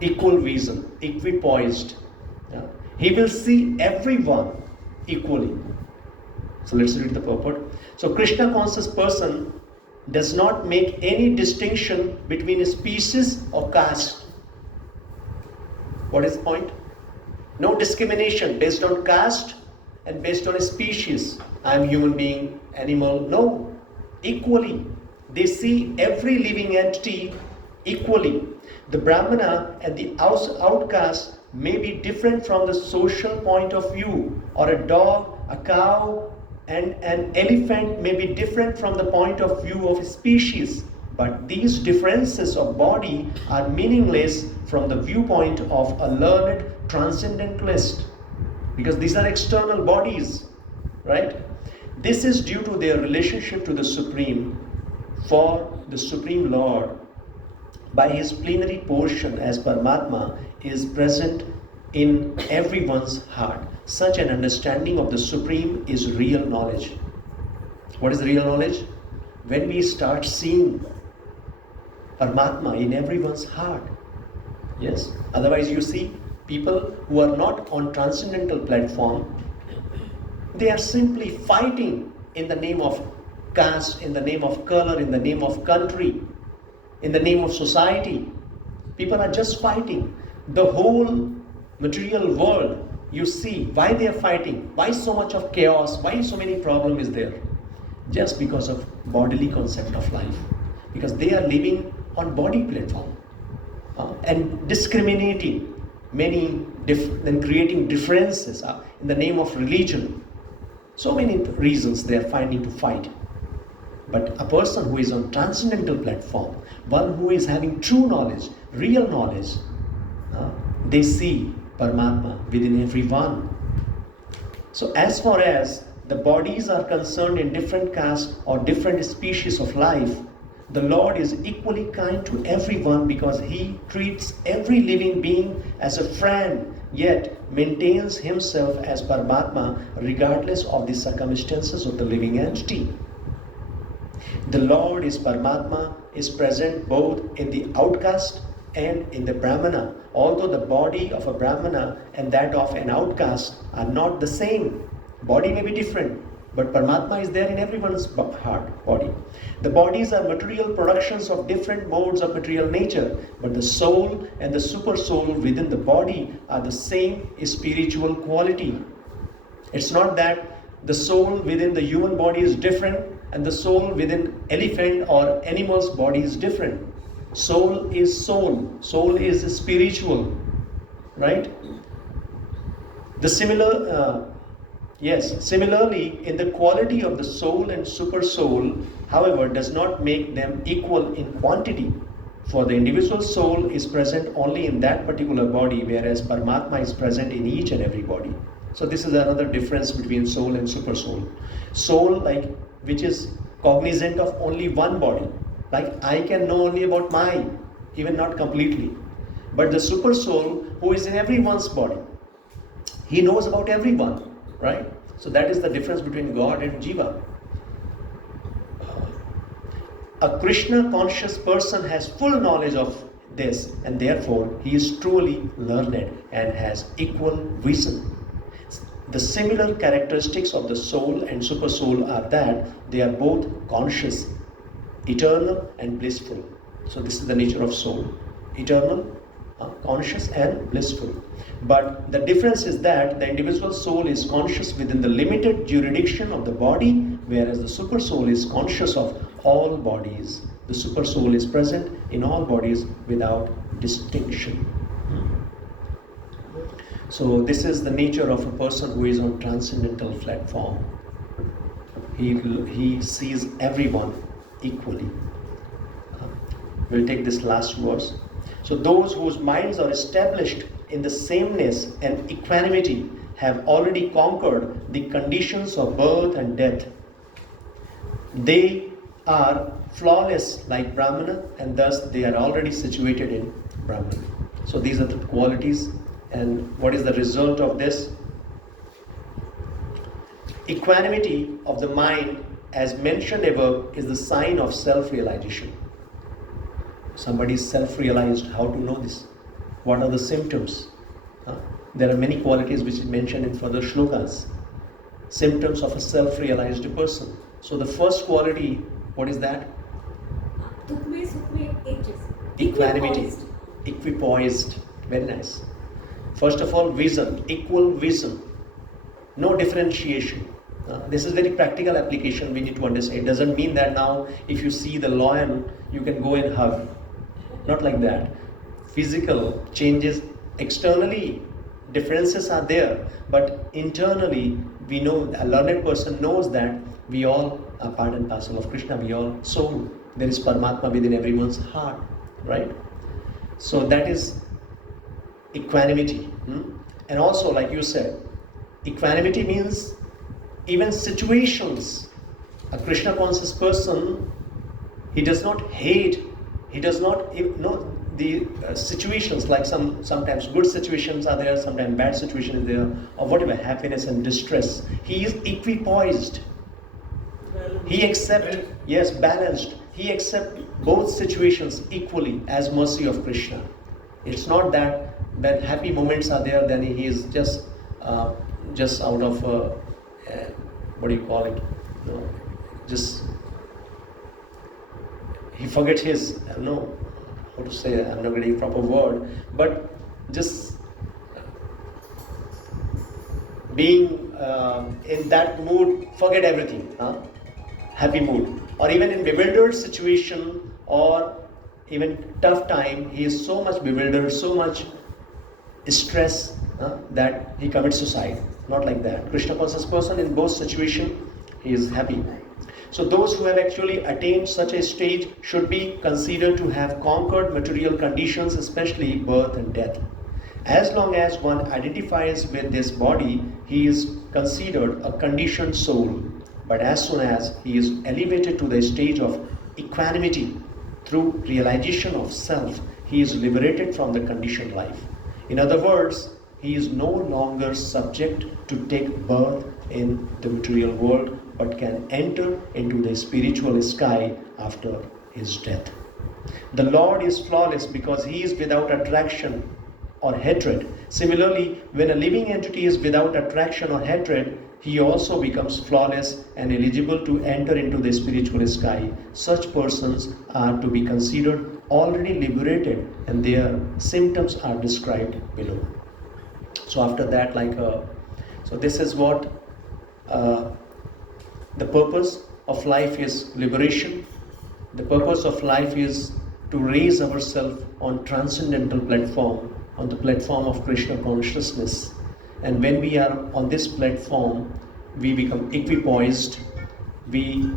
Equal vision, equipoised. He will see everyone equally. So let's read the purport. So Krishna conscious person does not make any distinction between a species or caste. What is the point? No discrimination based on caste and based on a species. I am human being, animal. No. Equally. They see every living entity equally. The Brahmana and the outcast may be different from the social point of view, or a dog, a cow, and an elephant may be different from the point of view of a species. But these differences of body are meaningless from the viewpoint of a learned transcendentalist, because these are external bodies, right? This is due to their relationship to the Supreme. For the Supreme Lord, by his plenary portion as Paramatma, is present in everyone's heart. Such an understanding of the Supreme is real knowledge. What is real knowledge? When we start seeing Paramatma in everyone's heart. Yes. Otherwise you see people who are not on transcendental platform, they are simply fighting in the name of caste, in the name of color, in the name of country, in the name of society. People are just fighting. The whole material world, you see why they are fighting, why so much of chaos, why so many problems is there? Just because of bodily concept of life. Because they are living on body platform and discriminating many and creating differences in the name of religion. So many reasons they are finding to fight. But a person who is on transcendental platform, one who is having true knowledge, real knowledge, they see Paramatma within everyone. So as far as the bodies are concerned in different castes or different species of life, the Lord is equally kind to everyone because he treats every living being as a friend, yet maintains himself as Paramatma regardless of the circumstances of the living entity. The Lord is Paramatma, is present both in the outcast and in the Brahmana, although the body of a Brahmana and that of an outcast are not the same. Body may be different, but Paramatma is there in everyone's heart, body. The bodies are material productions of different modes of material nature, but the soul and the super soul within the body are the same spiritual quality. It's not that the soul within the human body is different and the soul within elephant or animal's body is different. Soul is soul. Soul is spiritual, right? Similarly, in the quality of the soul and super soul, however, does not make them equal in quantity. For the individual soul is present only in that particular body, whereas Paramatma is present in each and every body. So this is another difference between soul and super soul. Soul, which is cognizant of only one body. Like I can know only about mine, even not completely. But the super soul, who is in everyone's body, he knows about everyone, right? So that is the difference between God and Jiva. A Krishna conscious person has full knowledge of this, and therefore he is truly learned and has equal vision. The similar characteristics of the soul and super soul are that they are both conscious, eternal and blissful. So this is the nature of soul. Eternal, conscious and blissful. But the difference is that the individual soul is conscious within the limited jurisdiction of the body, whereas the super soul is conscious of all bodies. The super soul is present in all bodies without distinction. So this is the nature of a person who is on transcendental platform. He sees everyone equally. We'll take this last verse. So those whose minds are established in the sameness and equanimity have already conquered the conditions of birth and death. They are flawless like Brahmana, and thus they are already situated in Brahman. So these are the qualities. And what is the result of this? Equanimity of the mind, as mentioned above, is the sign of self-realization. Somebody is self-realized. How to know this? What are the symptoms? There are many qualities which is mentioned in further shlokas. Symptoms of a self-realized person. So the first quality, what is that? Equanimity. Equipoised. Very nice. First of all, vision, equal vision, no differentiation. This is very practical application we need to understand. It doesn't mean that now if you see the lion, you can go and hug. Not like that. Physical changes, externally differences are there, but internally we know, a learned person knows that we all are part and parcel of Krishna, we all soul. There is Paramatma within everyone's heart, right? So that is equanimity. And also, like you said, equanimity means even situations. A Krishna conscious person, he does not hate, he does not know the situations, like sometimes good situations are there, sometimes bad situations are there, or whatever, happiness and distress. He is equipoised. He accepts, yes, balanced. He accepts both situations equally as mercy of Krishna. It's not that when happy moments are there, then he is just out of what do you call it? No, just he forgets his, I don't know how to say. I'm not getting a proper word, but just being in that mood, forget everything, happy mood, or even in bewildered situation or even tough time, he is so much bewildered, so much stress that he commits suicide. Not like that. Krishna conscious person in both situations, he is happy. So those who have actually attained such a stage should be considered to have conquered material conditions, especially birth and death. As long as one identifies with this body, he is considered a conditioned soul. But as soon as he is elevated to the stage of equanimity through realization of self, he is liberated from the conditioned life. In other words, he is no longer subject to take birth in the material world, but can enter into the spiritual sky after his death. The Lord is flawless because he is without attraction or hatred. Similarly, when a living entity is without attraction or hatred, he also becomes flawless and eligible to enter into the spiritual sky. Such persons are to be considered already liberated, and their symptoms are described below. So after that, so this is what the purpose of life is: liberation. The purpose of life is to raise ourselves on transcendental platform, on the platform of Krishna consciousness. And when we are on this platform, we become equipoised. We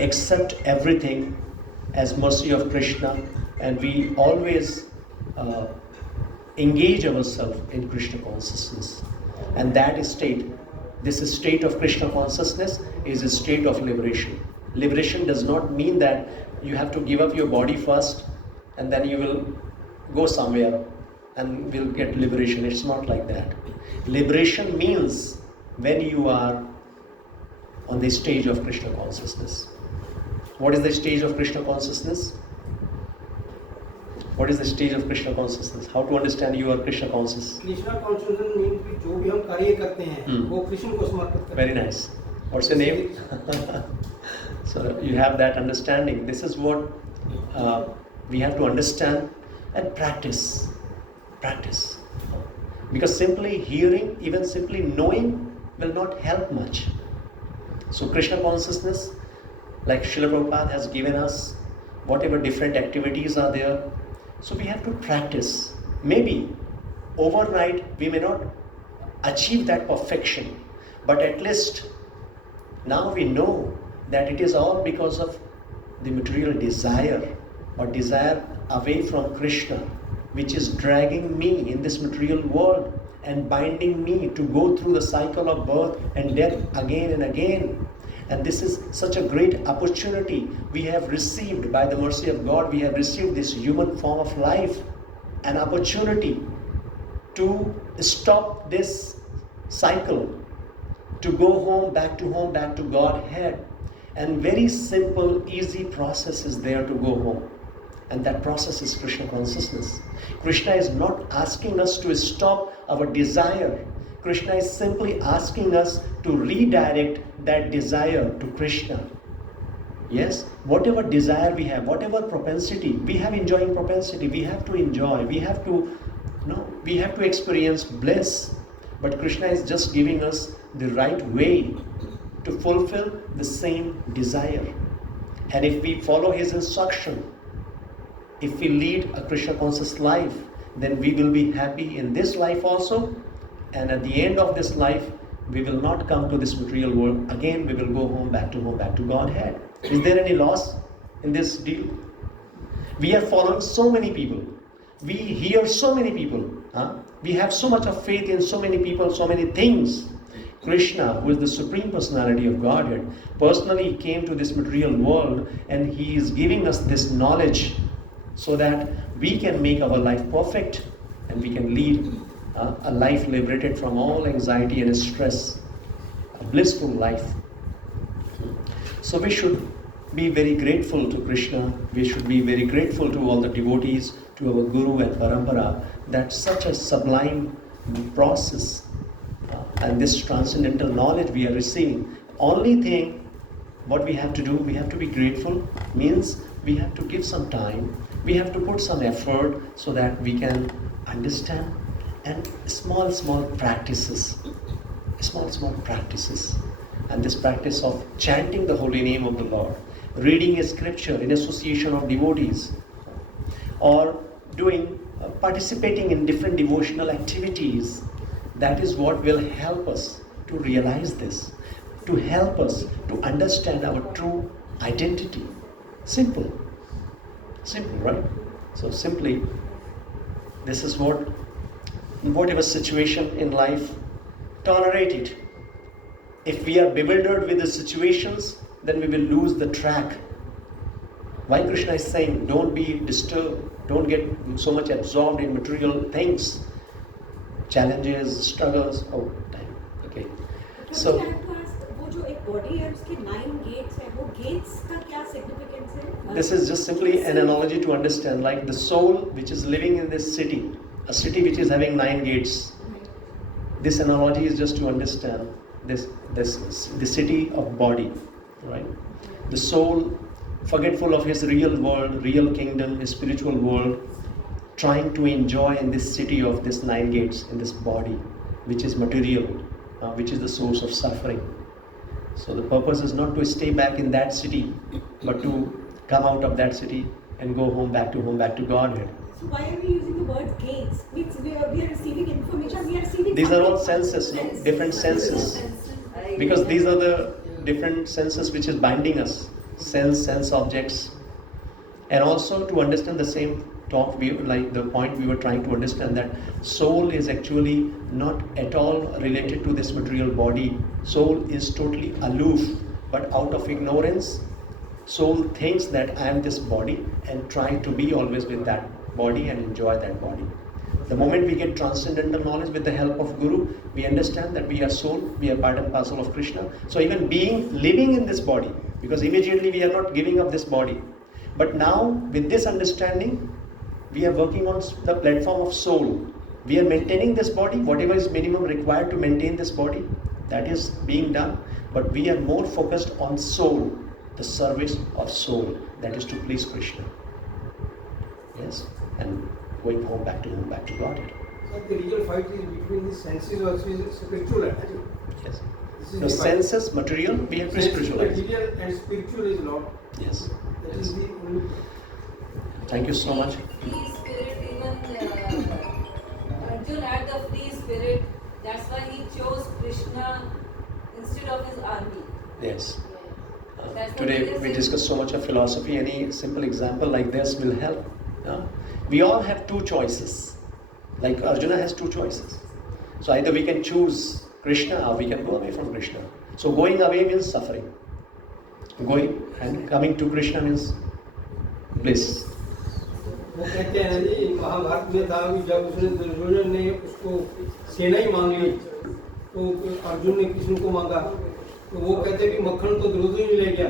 accept everything as mercy of Krishna, and we always engage ourselves in Krishna consciousness. And that state, this state of Krishna consciousness, is a state of liberation. Liberation does not mean that you have to give up your body first and then you will go somewhere and will get liberation. It's not like that. Liberation means when you are on the stage of Krishna consciousness. What is the stage of Krishna consciousness? What is the stage of Krishna consciousness? How to understand you are Krishna conscious? Krishna consciousness mean कि जो भी हम कार्य करते हैं वो कृष्ण को समर्पित करते हैं. Very nice. What's your name? So you have that understanding. This is what we have to understand and practice. Practice. Because simply hearing, even simply knowing will not help much. So Krishna consciousness, like Srila Prabhupada has given us, whatever different activities are there, so we have to practice. Maybe overnight we may not achieve that perfection, but at least now we know that it is all because of the material desire or desire away from Krishna, which is dragging me in this material world and binding me to go through the cycle of birth and death again and again. And this is such a great opportunity we have received by the mercy of God. We have received this human form of life, an opportunity to stop this cycle, to go home, back to Godhead. And very simple, easy process is there to go home. And that process is Krishna consciousness. Krishna is not asking us to stop our desire. Krishna is simply asking us to redirect that desire to Krishna. Yes, whatever desire we have, whatever propensity, we have enjoying propensity, we have to enjoy, we have to experience bliss. But Krishna is just giving us the right way to fulfill the same desire. And if we follow his instruction, if we lead a Krishna conscious life, then we will be happy in this life also. And at the end of this life, we will not come to this material world. Again, we will go home, back to Godhead. Is there any loss in this deal? We are following so many people. We hear so many people. We have so much of faith in so many people, so many things. Krishna, who is the Supreme Personality of Godhead, personally came to this material world and he is giving us this knowledge so that we can make our life perfect and we can lead a life liberated from all anxiety and stress, a blissful life. So we should be very grateful to Krishna. We should be very grateful to all the devotees, to our Guru and Parampara, that such a sublime process and this transcendental knowledge we are receiving. Only thing what we have to do, we have to be grateful, means we have to give some time, we have to put some effort so that we can understand. And small practices, and this practice of chanting the holy name of the Lord, reading a scripture in association of devotees, or participating in different devotional activities, that is what will help us to realize this, to help us to understand our true identity. Simple, right? So simply, this is whatever situation in life, tolerate it. If we are bewildered with the situations, then we will lose the track. Why Krishna is saying, don't be disturbed, don't get so much absorbed in material things, challenges, struggles. Oh, time. Okay. So, I have to ask, वो जो एक body है उसके 9 gates है, वो gates का क्या significance है? This is just simply an analogy to understand, like the soul which is living in this city, a city which is having 9 gates. This analogy is just to understand the city of body, right? The soul, forgetful of his real world, real kingdom, his spiritual world, trying to enjoy in this city of this 9 gates, in this body, which is material, which is the source of suffering. So the purpose is not to stay back in that city, but to come out of that city and go home, back to Godhead. So why are we using the word gates? Means we are receiving information, we are receiving... These are all senses, no? Different senses. Because these are the different senses which is binding us. Sense objects. And also to understand the same talk, like the point we were trying to understand, that soul is actually not at all related to this material body. Soul is totally aloof, but out of ignorance, soul thinks that I am this body and trying to be always with that body and enjoy that body. The moment we get transcendental knowledge with the help of Guru, we understand that we are soul, we are part and parcel of Krishna. So even living in this body, because immediately we are not giving up this body. But now with this understanding, we are working on the platform of soul. We are maintaining this body, whatever is minimum required to maintain this body, that is being done. But we are more focused on soul, the service of soul, that is to please Krishna. Yes, and going back to Godhead. So the real fight is between the senses versus spiritual. Yes. This is The senses, material, we have to spiritualize. Material and spiritual is not. Yes. That Yes. is the only. Thank you so much. Free spirit, even Arjun had the free spirit. That's why he chose Krishna instead of his army. Yes. That's what Today he is we saying. discussed so much of philosophy. Any simple example like this will help. We all have two choices. Like Arjuna has two choices. So either we can choose Krishna or we can go away from Krishna. So going away means suffering. Going and coming to Krishna means bliss. वो कहते हैं ना जी, महाभारत में था कि जब उसने दुर्योधन ने उसको सेना ही मांग ली, तो अर्जुन ने कृष्ण को मांगा, तो वो कहते कि मक्खन तो दुर्योधन ही ले गया।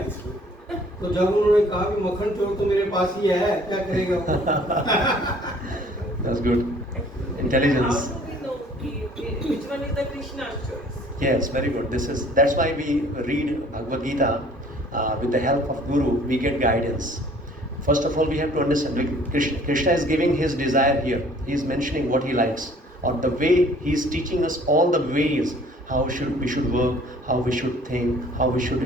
तो जब उन्होंने कहा कि मक्खन चोर तो मेरे पास ही है, क्या करेगा वो? That's good. Intelligence. How do we know which one is the Krishna choice? Yes, very good. That's why we read Bhagavad Gita with the help of Guru. We get guidance. First of all, we have to understand Krishna is giving his desire here. He is mentioning what he likes, or the way he is teaching us all the ways how we should work, how we should think, how we should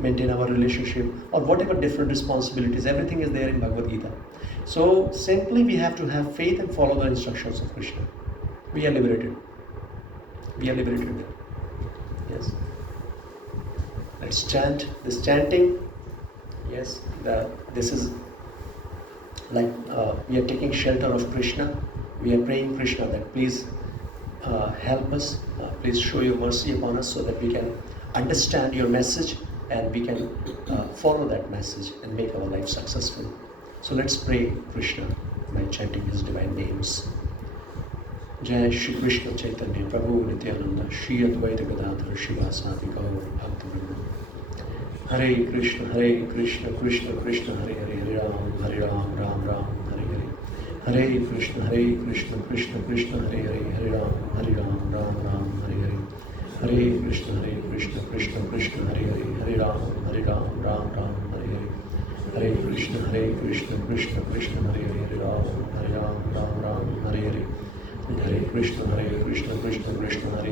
maintain our relationship, or whatever different responsibilities. Everything is there in Bhagavad Gita. So simply we have to have faith and follow the instructions of Krishna. We are liberated. We are liberated. Yes. Let's chant. This chanting, yes, this is like we are taking shelter of Krishna. We are praying Krishna that please help us, please show your mercy upon us so that we can understand your message and we can follow that message and make our life successful. So let's pray Krishna by chanting his divine names. Jai Shri Krishna Chaitanya Prabhu Nityananda Shri Advaita Gadadhar Shivasadi Gaur Bhakta Vrinda. Hare Krishna Krishna Krishna Hare Hare Hare Ram Ram Hare Hare. Hare Krishna Krishna Krishna Hare Hare Ram Ram Hare Hare. Hare Krishna Krishna Krishna Hare Hare Ram Ram Hare Hare. Hare Krishna Krishna Krishna Hare Ram Ram Hare Hare. Hare Krishna Krishna Krishna Hare Ram Hare Hare. Hare Krishna Krishna Krishna Hare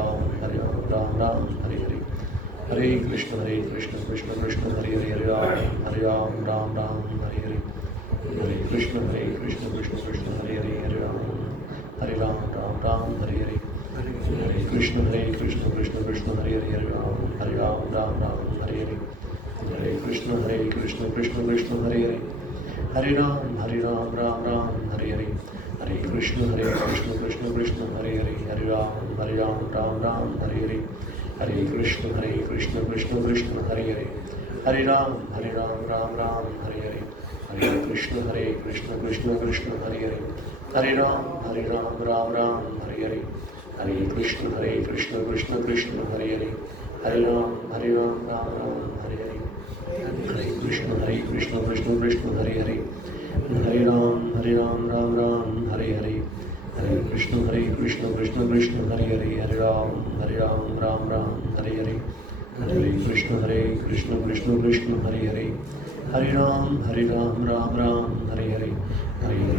Ram Ram Hare Hare. Hare Krishna Krishna Krishna Hare Ram Hare Hare. Hare Krishna Krishna Krishna Hare Ram Hare Hare. Hare Krishna Krishna Krishna Hare Ram Hare Hare. Hare Krishna Krishna Krishna Hare Ram Hare Hare. Hare Krishna Krishna Krishna Hare Ram Hare Hare. Hare Krishna Krishna Krishna Hare Ram Hare Hare. Hare Krishna Krishna Krishna Hare Ram Hare Hare. Hare Krishna Krishna Krishna Hare Ram Hare Hare. Hare Krishna Krishna Krishna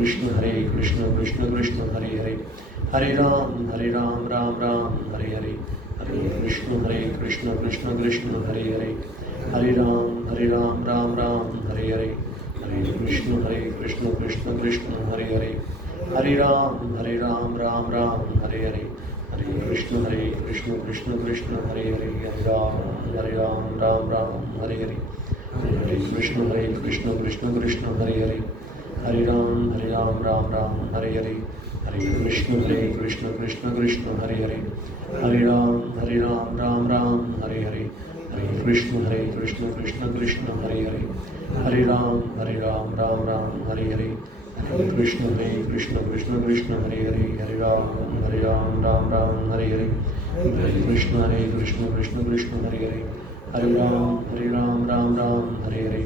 Hare Ram Hare Hare. Hare Krishna Krishna Krishna Hare Ram Hare Hare. Hare Krishna Krishna Krishna Hare Ram Hare Hare. Hare Krishna Krishna Krishna Hare Ram Hare Hare. Hare Krishna Krishna Krishna Hare Ram Hare Hare. Hare Krishna Krishna Krishna Hare Ram Hare Hare. Hare Krishna Krishna Krishna Hare Ram Hare Hare. Hare Krishna Krishna Krishna Hare Ram Hare Hare. Hare Krishna Krishna Krishna Hare Ram Hare Hare. Hare Krishna Krishna Krishna Hare Ram Hare Hare. Hare Krishna Krishna Krishna Hare Ram Hare Hare.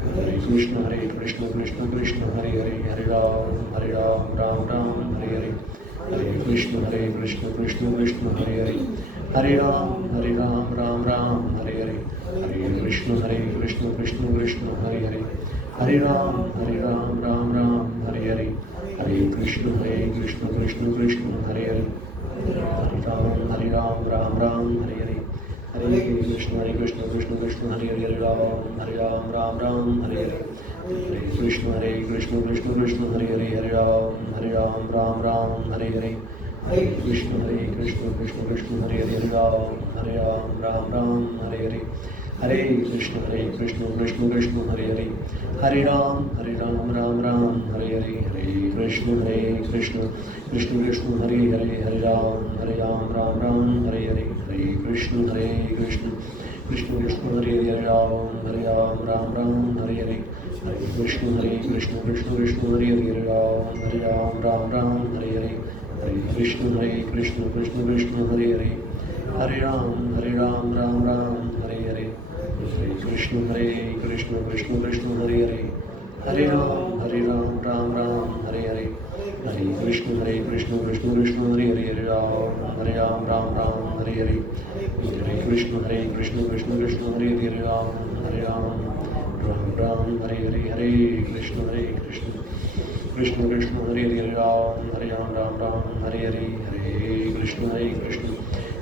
Hare Krishna Krishna Krishna Hare Hare Hare Ram Ram Ram Hare Hare Hare Krishna Krishna Krishna Hare Hare Hare Ram Ram Ram Hare Hare Hare Krishna Krishna Krishna Hare Hare Hare Ram Ram Ram Hare Hare Hare Krishna Krishna Krishna Hare Hare Hare Ram Ram Hare Hare Hare Krishna Krishna Krishna Hare Hare Hare Ram Ram Hare Hare Hare Krishna Krishna Krishna Hare Hare Hare Ram Ram Hare Hare Hare Krishna Krishna Krishna Hare Hare Hare Ram Ram Hare Hare Hare Krishna Krishna Krishna Hare Hare Hare Ram Ram Hare Hare Hare Krishna Krishna Krishna Hare Hare Hare Ram Ram Hare Hare Hare Krishna Krishna Krishna Hare Hare Ram Ram Hare Hare Hare Krishna Krishna Krishna Hare Hare Ram Ram Hare Hare Hare Krishna Krishna Krishna Hare Hare Hare Ram Ram Hare Hare Hare Krishna Krishna Krishna Hare Hare Hare Ram Ram Hare Hare Hare Krishna Krishna Krishna Hare Hare Hare Ram Ram Hare Hare Hare Krishna Krishna Krishna Hare Hare Ram Ram Hare Hare Hare Krishna Krishna Krishna Krishna Hare Hare Ram Ram Hare Hare Hare Krishna Krishna Krishna Krishna Hare Hare Ram Ram Hare Hare Hare Krishna Krishna Krishna Krishna Hare Hare Ram Ram Hare Hare Hare Krishna Krishna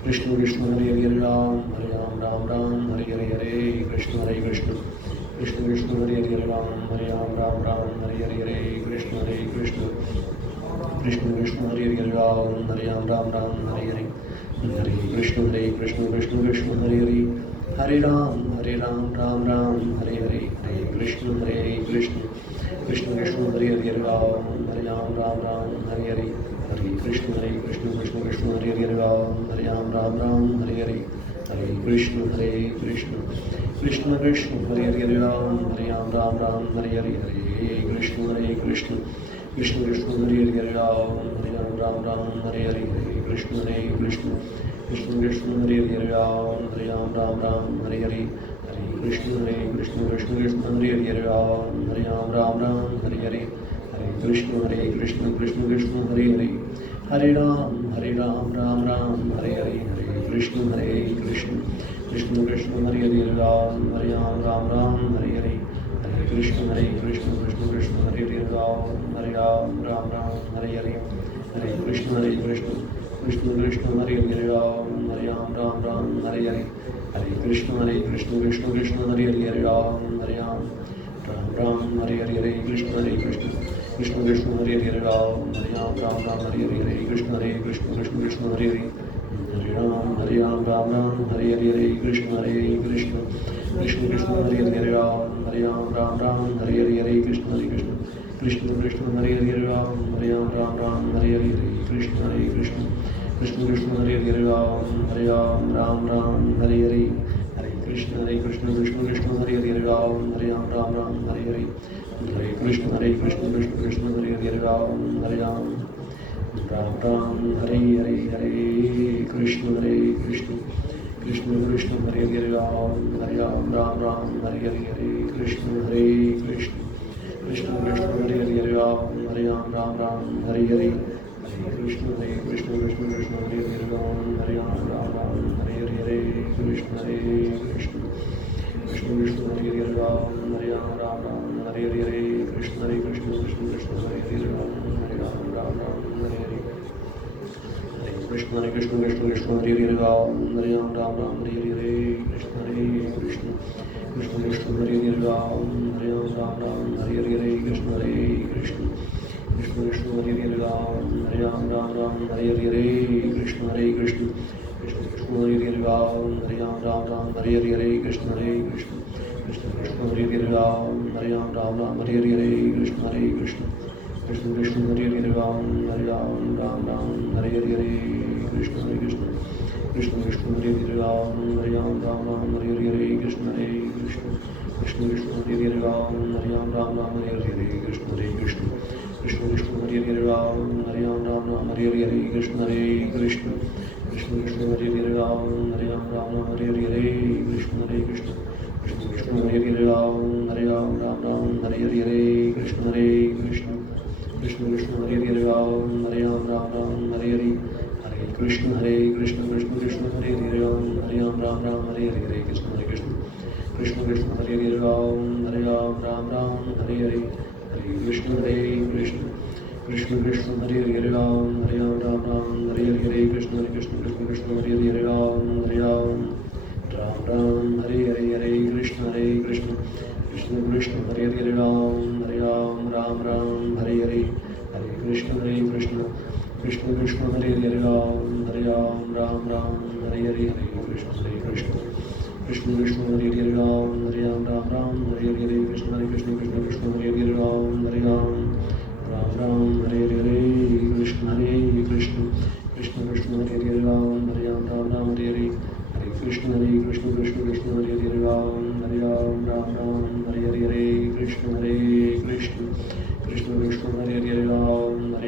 Krishna Krishna Hare Hare Ram Ram Hare Hare Hare Krishna Krishna Krishna Hare Hare Hare Ram Ram Hare Hare Hare Krishna Krishna Krishna Krishna Hare Hare Ram Ram Hare Hare Hare Krishna Krishna Krishna Hare Hare Ram Ram Hare Hare Hare Krishna Krishna Krishna Krishna Hare Hare Ram Ram Hare Hare Hare Krishna Krishna Krishna Krishna Hare Hare Ram Ram Hare Hare Hare Krishna Krishna Krishna Krishna Hare Hare Ram Ram Hare Hare Hare Krishna Krishna Krishna Hare Hare Ram Ram Hare Hare Hare Krishna Krishna Krishna Hare Hare Hare Ram Ram Hare Hare Hare Krishna Krishna Krishna Krishna Hare Hare Ram Ram Hare Hare Hare Krishna Krishna Krishna Hare Hare Ram Hare Hare Hare Krishna Krishna Krishna Krishna Hare Hare Ram Hare Hare Hare Krishna Krishna Krishna Hare Hare Ram Hare Hare Hare Krishna Krishna Krishna Krishna Hare Hare Ram Hare Hare Hare Krishna Krishna Krishna Hare Hare Hare Ram Hare Hare Hare Krishna Krishna Krishna Krishna Hare Hare Ram Hare Hare Hare Krishna Krishna Krishna Krishna Hare Hare Ram Hare Hare Hare Krishna Krishna Krishna Krishna Hare Hare Ram Hare Hare Hare Krishna Krishna Krishna Hare Hare Ram Hare Hare Hare Krishna Krishna Krishna Hare Hare Ram Ram Hare Hare Hare Krishna Krishna Krishna Krishna Hare Hare Ram Hare Hare Hare Krishna Krishna Krishna Krishna Hare Hare Ram Hare Hare Hare Krishna Krishna Krishna Hare Hare Ram Hare Hare Hare Krishna Krishna Krishna Krishna Hare Hare Ram Hare Hare Hare Krishna Krishna Krishna Hare Hare Ram Hare Hare Krishna Krishna Krishna Hare Hare Ram Hare Hare Krishna Krishna Krishna Krishna Hare Hare Ram Hare Hare Krishna Krishna Krishna Krishna Hare Hare Ram Hare Hare Krishna Krishna Krishna Krishna Hare Hare Ram Hare Hare Krishna Krishna Krishna Krishna Hare Hare Ram Hare Hare Krishna Krishna Krishna Krishna Hare Hare Ram Hare Hare Krishna Krishna Krishna Krishna Hare Hare Ram Hare Hare Krishna Krishna Krishna Krishna Hare Hare Ram Hare Hare Krishna Krishna Krishna Krishna Hare Hare Ram Hare Hare Krishna Krishna Krishna Krishna Hare Hare Ram Hare Hare Krishna Krishna Krishna Krishna Hare Hare Ram Ram Hare Hare Krishna Krishna Krishna Hare Hare Ram Ram Hare Hare Hare Krishna Krishna Krishna Hare Hare Ram Hare Hare Krishna Krishna Hare Hare Ram Hare Hare Hare Krishna Krishna Krishna Hare Hare Ram Hare Hare Krishna Krishna Hare Hare Ram Hare Hare Krishna Krishna Krishna Hare Hare Ram Hare Hare Hare Krishna Krishna Krishna Hare Hare Ram Hare Hare Krishna Krishna Krishna Hare Hare Ram Hare Hare Krishna Krishna Hare Hare Ram Hare Hare Krishna Krishna Krishna Hare Hare Ram Hare Hare Hare Krishna Krishna Hare Hare Ram Hare Hare Krishna Krishna Krishna Hare Hare Ram Hare Hare Krishna Krishna Hare Hare Ram Hare Hare Krishna Krishna Hare Hare Ram Hare Hare Hare Krishna Krishna Krishna Hare Hare Ram Hare Hare Krishna Krishna Hare Hare Ram Hare Hare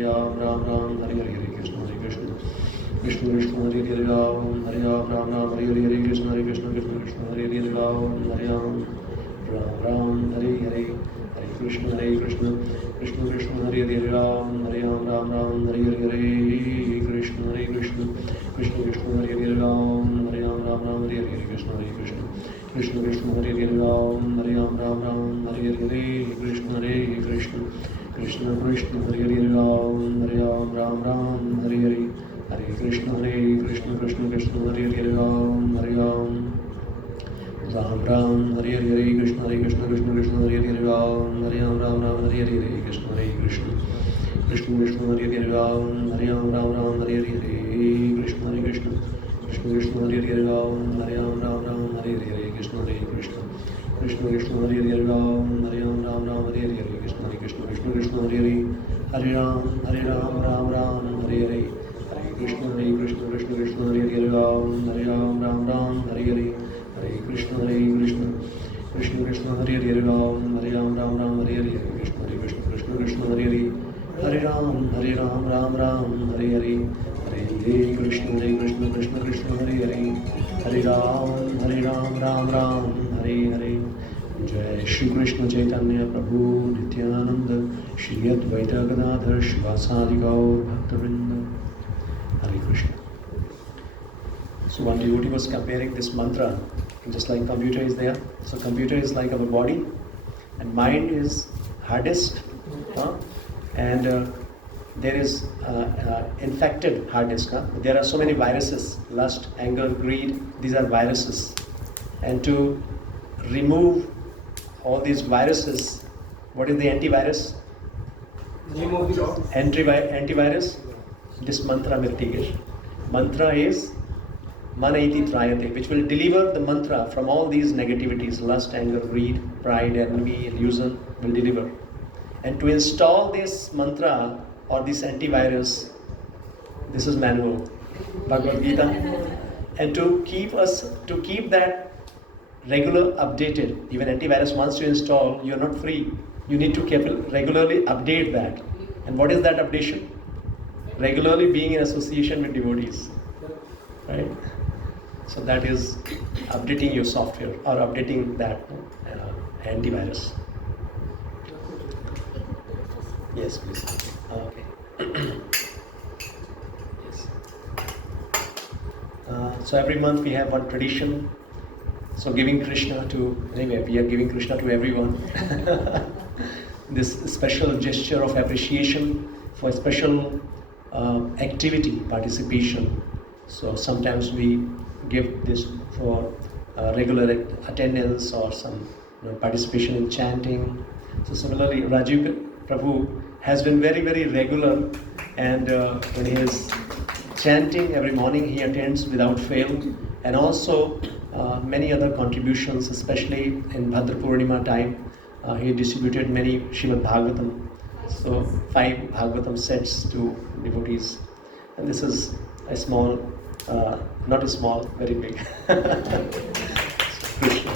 Krishna Krishna Hare Hare Ram Hare Hare Krishna Krishna Hare Hare Ram Hare Hare Hare Krishna Krishna Hare Hare Ram Hare Hare Krishna Krishna Hare Hare Ram Hare Hare Krishna Krishna Hare Hare Ram Hare Hare Krishna Krishna Hare Hare Ram Hare Hare Krishna Krishna Hare Hare Ram Hare Hare Krishna Krishna Hare Hare Hare Ram Hare Hare Hare Krishna Krishna Hare Hare Ram Hare Hare Hare Krishna Krishna Hare Hare Ram Hare Hare Krishna Hare Hare Hare Ram Hare Hare Hare Krishna Krishna Hare Hare Hare Ram Hare Hare Jai Shri Krishna Chaitanya Prabhu Nityananda Shri Advaita Gadadhar Shivasadi Gaur Bhaktivinoda Hare Krishna. So one devotee was comparing this mantra, just like computer is there. So computer is like our body, and mind is hard disk, and there is infected hard disk. There are so many viruses: lust, anger, greed. These are viruses, and to remove all these viruses, what is the antivirus? Antivirus. This mantra Mritigir. Mantra is Manaiti Trayate, which will deliver the mantra from all these negativities, lust, anger, greed, pride, envy, illusion, will deliver. And to install this mantra or this antivirus, this is manual, Bhagavad Gita. And to keep that regular updated, even antivirus once you install, you're not free. You need to regularly update that. And what is that updation? Regularly being in association with devotees, right? So that is updating your software or updating that antivirus. Yes, please. Okay. Yes. So every month we have one tradition. So giving Krishna we are giving Krishna to everyone. This special gesture of appreciation for a special activity, participation. So sometimes we give this for regular attendance or some participation in chanting. So similarly, Rajiv Prabhu has been very, very regular, and when he is chanting every morning, he attends without fail, and also many other contributions, especially in Bhadra Purnima time. He distributed many Srimad Bhagavatam, so 5 Bhagavatam sets to devotees, and this is a small, not a small, very big. Krishna.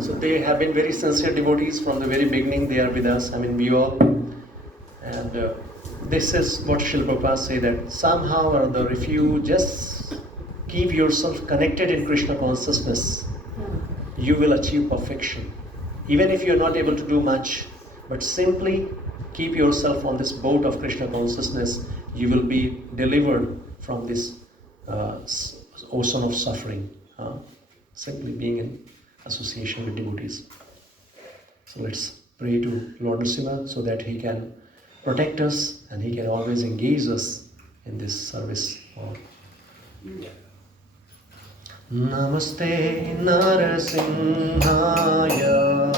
So they have been very sincere devotees from the very beginning. They are with us. I mean, we all. And this is what Srila Prabhupada say, that somehow or other, if you just keep yourself connected in Krishna consciousness, you will achieve perfection. Even if you are not able to do much, but simply keep yourself on this boat of Krishna consciousness, you will be delivered from this ocean of suffering. Simply being in association with devotees. So let's pray to Lord Nrsimha so that He can protect us and He can always engage us in this service. Namaste Narasimhaya.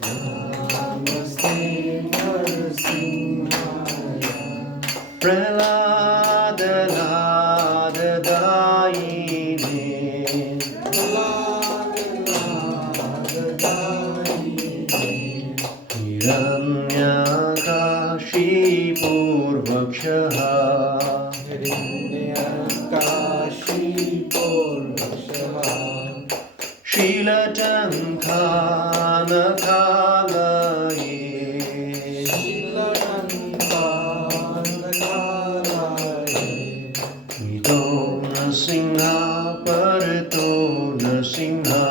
Namaste Narasimhaya. Prahlada Ladadayine. Hiranyakashipurvakshaha. Shilatankanakalaye. Mito Nrsimha Parito Nrsimha.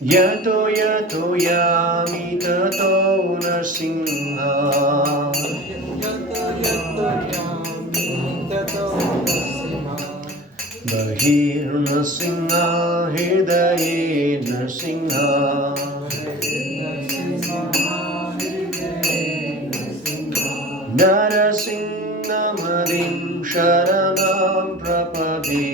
Yato yato yami tato Nrsimha. Bahir Nrsimha Hridaye Nrsimha. Narasimhamadim Sharanam Prapade.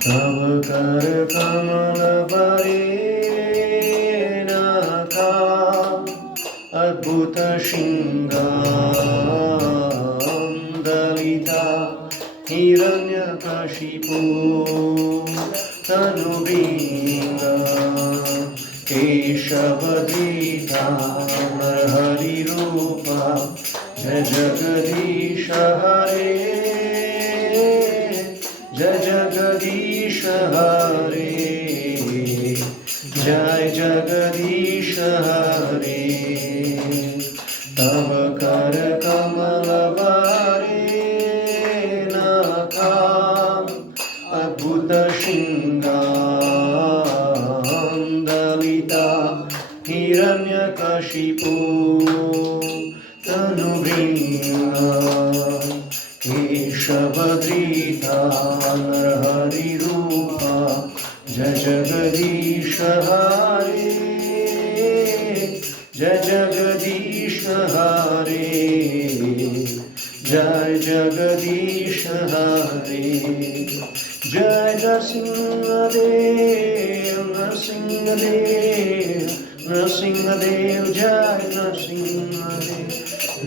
Tava Kara Kamala Varenaka Adbhuta Shingam Dalita Hiranyakashipu Tanubinga Keshavadita Narhari Rupa Jai Jagadisha Hare Jai Jagadisha Hare Jai Jagadisha Hare Tava Kara Kamala Varenaka Adbhuta Shingam Dalita Hiranyakashipu Tanubringa Keshavadrita Narhari Rupa Jai Jagadisha Hare Jai Jagadisha Hare Jai Jagadisha Hare Jai Nrsimhadev Nrsimhadev Nrsimhadev Jai Nrsimhadev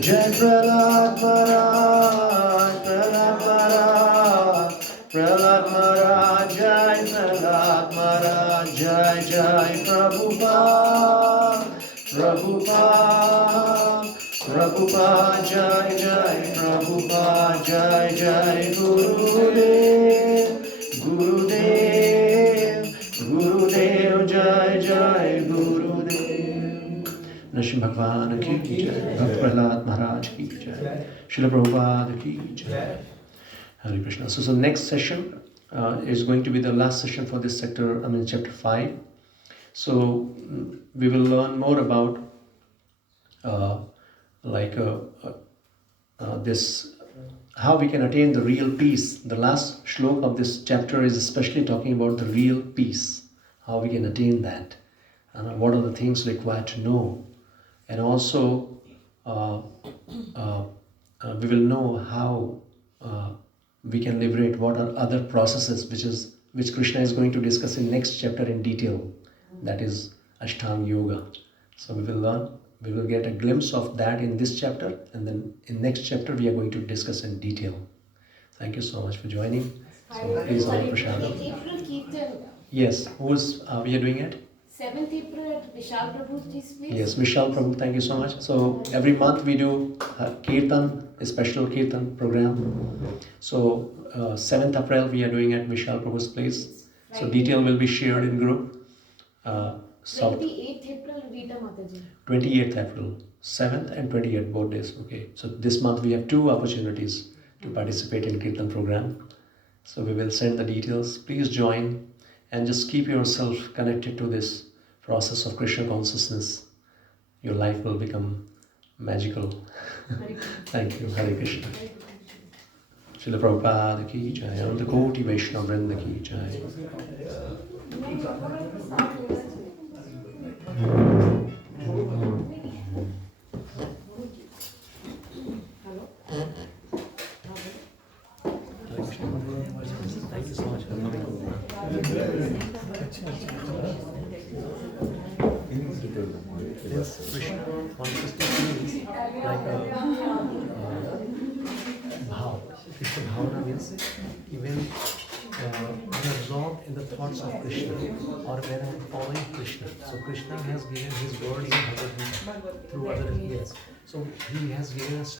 Jai Prahlad Maharaj Prahlad Maharaj Jai Prahlad Maharaj Jai Jai Prabhupada Jai Jai Prabhupada Jai Jai Gurudev Jai Jai Gurudev. Nrsimha Bhagwan ki jai, Bhakt Prahlad Maharaj ki jai, Srila Prabhupada ki jai. Hare Krishna. So next session is going to be the last session for this chapter 5. So we will learn more about this, how we can attain the real peace. The last shloka of this chapter is especially talking about the real peace, how we can attain that, and what are the things required to know. And also we will know how we can liberate, what are other processes which Krishna is going to discuss in next chapter in detail, that is Ashtanga Yoga. So we will learn, we will get a glimpse of that in this chapter, and then in next chapter we are going to discuss in detail. Thank you so much for joining. So please, Prashad. April, keep them. Yes, who's we are doing it? 7th April at Vishal Prabhuji's place? Yes, Vishal Prabhu, thank you so much. So every month we do Kirtan, a special Kirtan program. So 7th April we are doing at Vishal Prabhu's place. So detail will be shared in group. South 28th April, Vita Mataji. 28th April, 7th and 28th, both days. Okay, so this month we have 2 opportunities to participate in Kirtan program. So we will send the details. Please join and just keep yourself connected to this process of Krishna consciousness. Your life will become magical. Thank you. Hare Krishna. Srila Prabhupada ki jai. Ananta Koti Vaishnava Vrinda ki jai. Thank you so much for coming. Yes, Krishna consciousness means like a bhav. Krishna bhavana means even when absorbed in the thoughts of Krishna or when I am following Krishna. So Krishna has given his words in Bhagavad through other years. So he has given us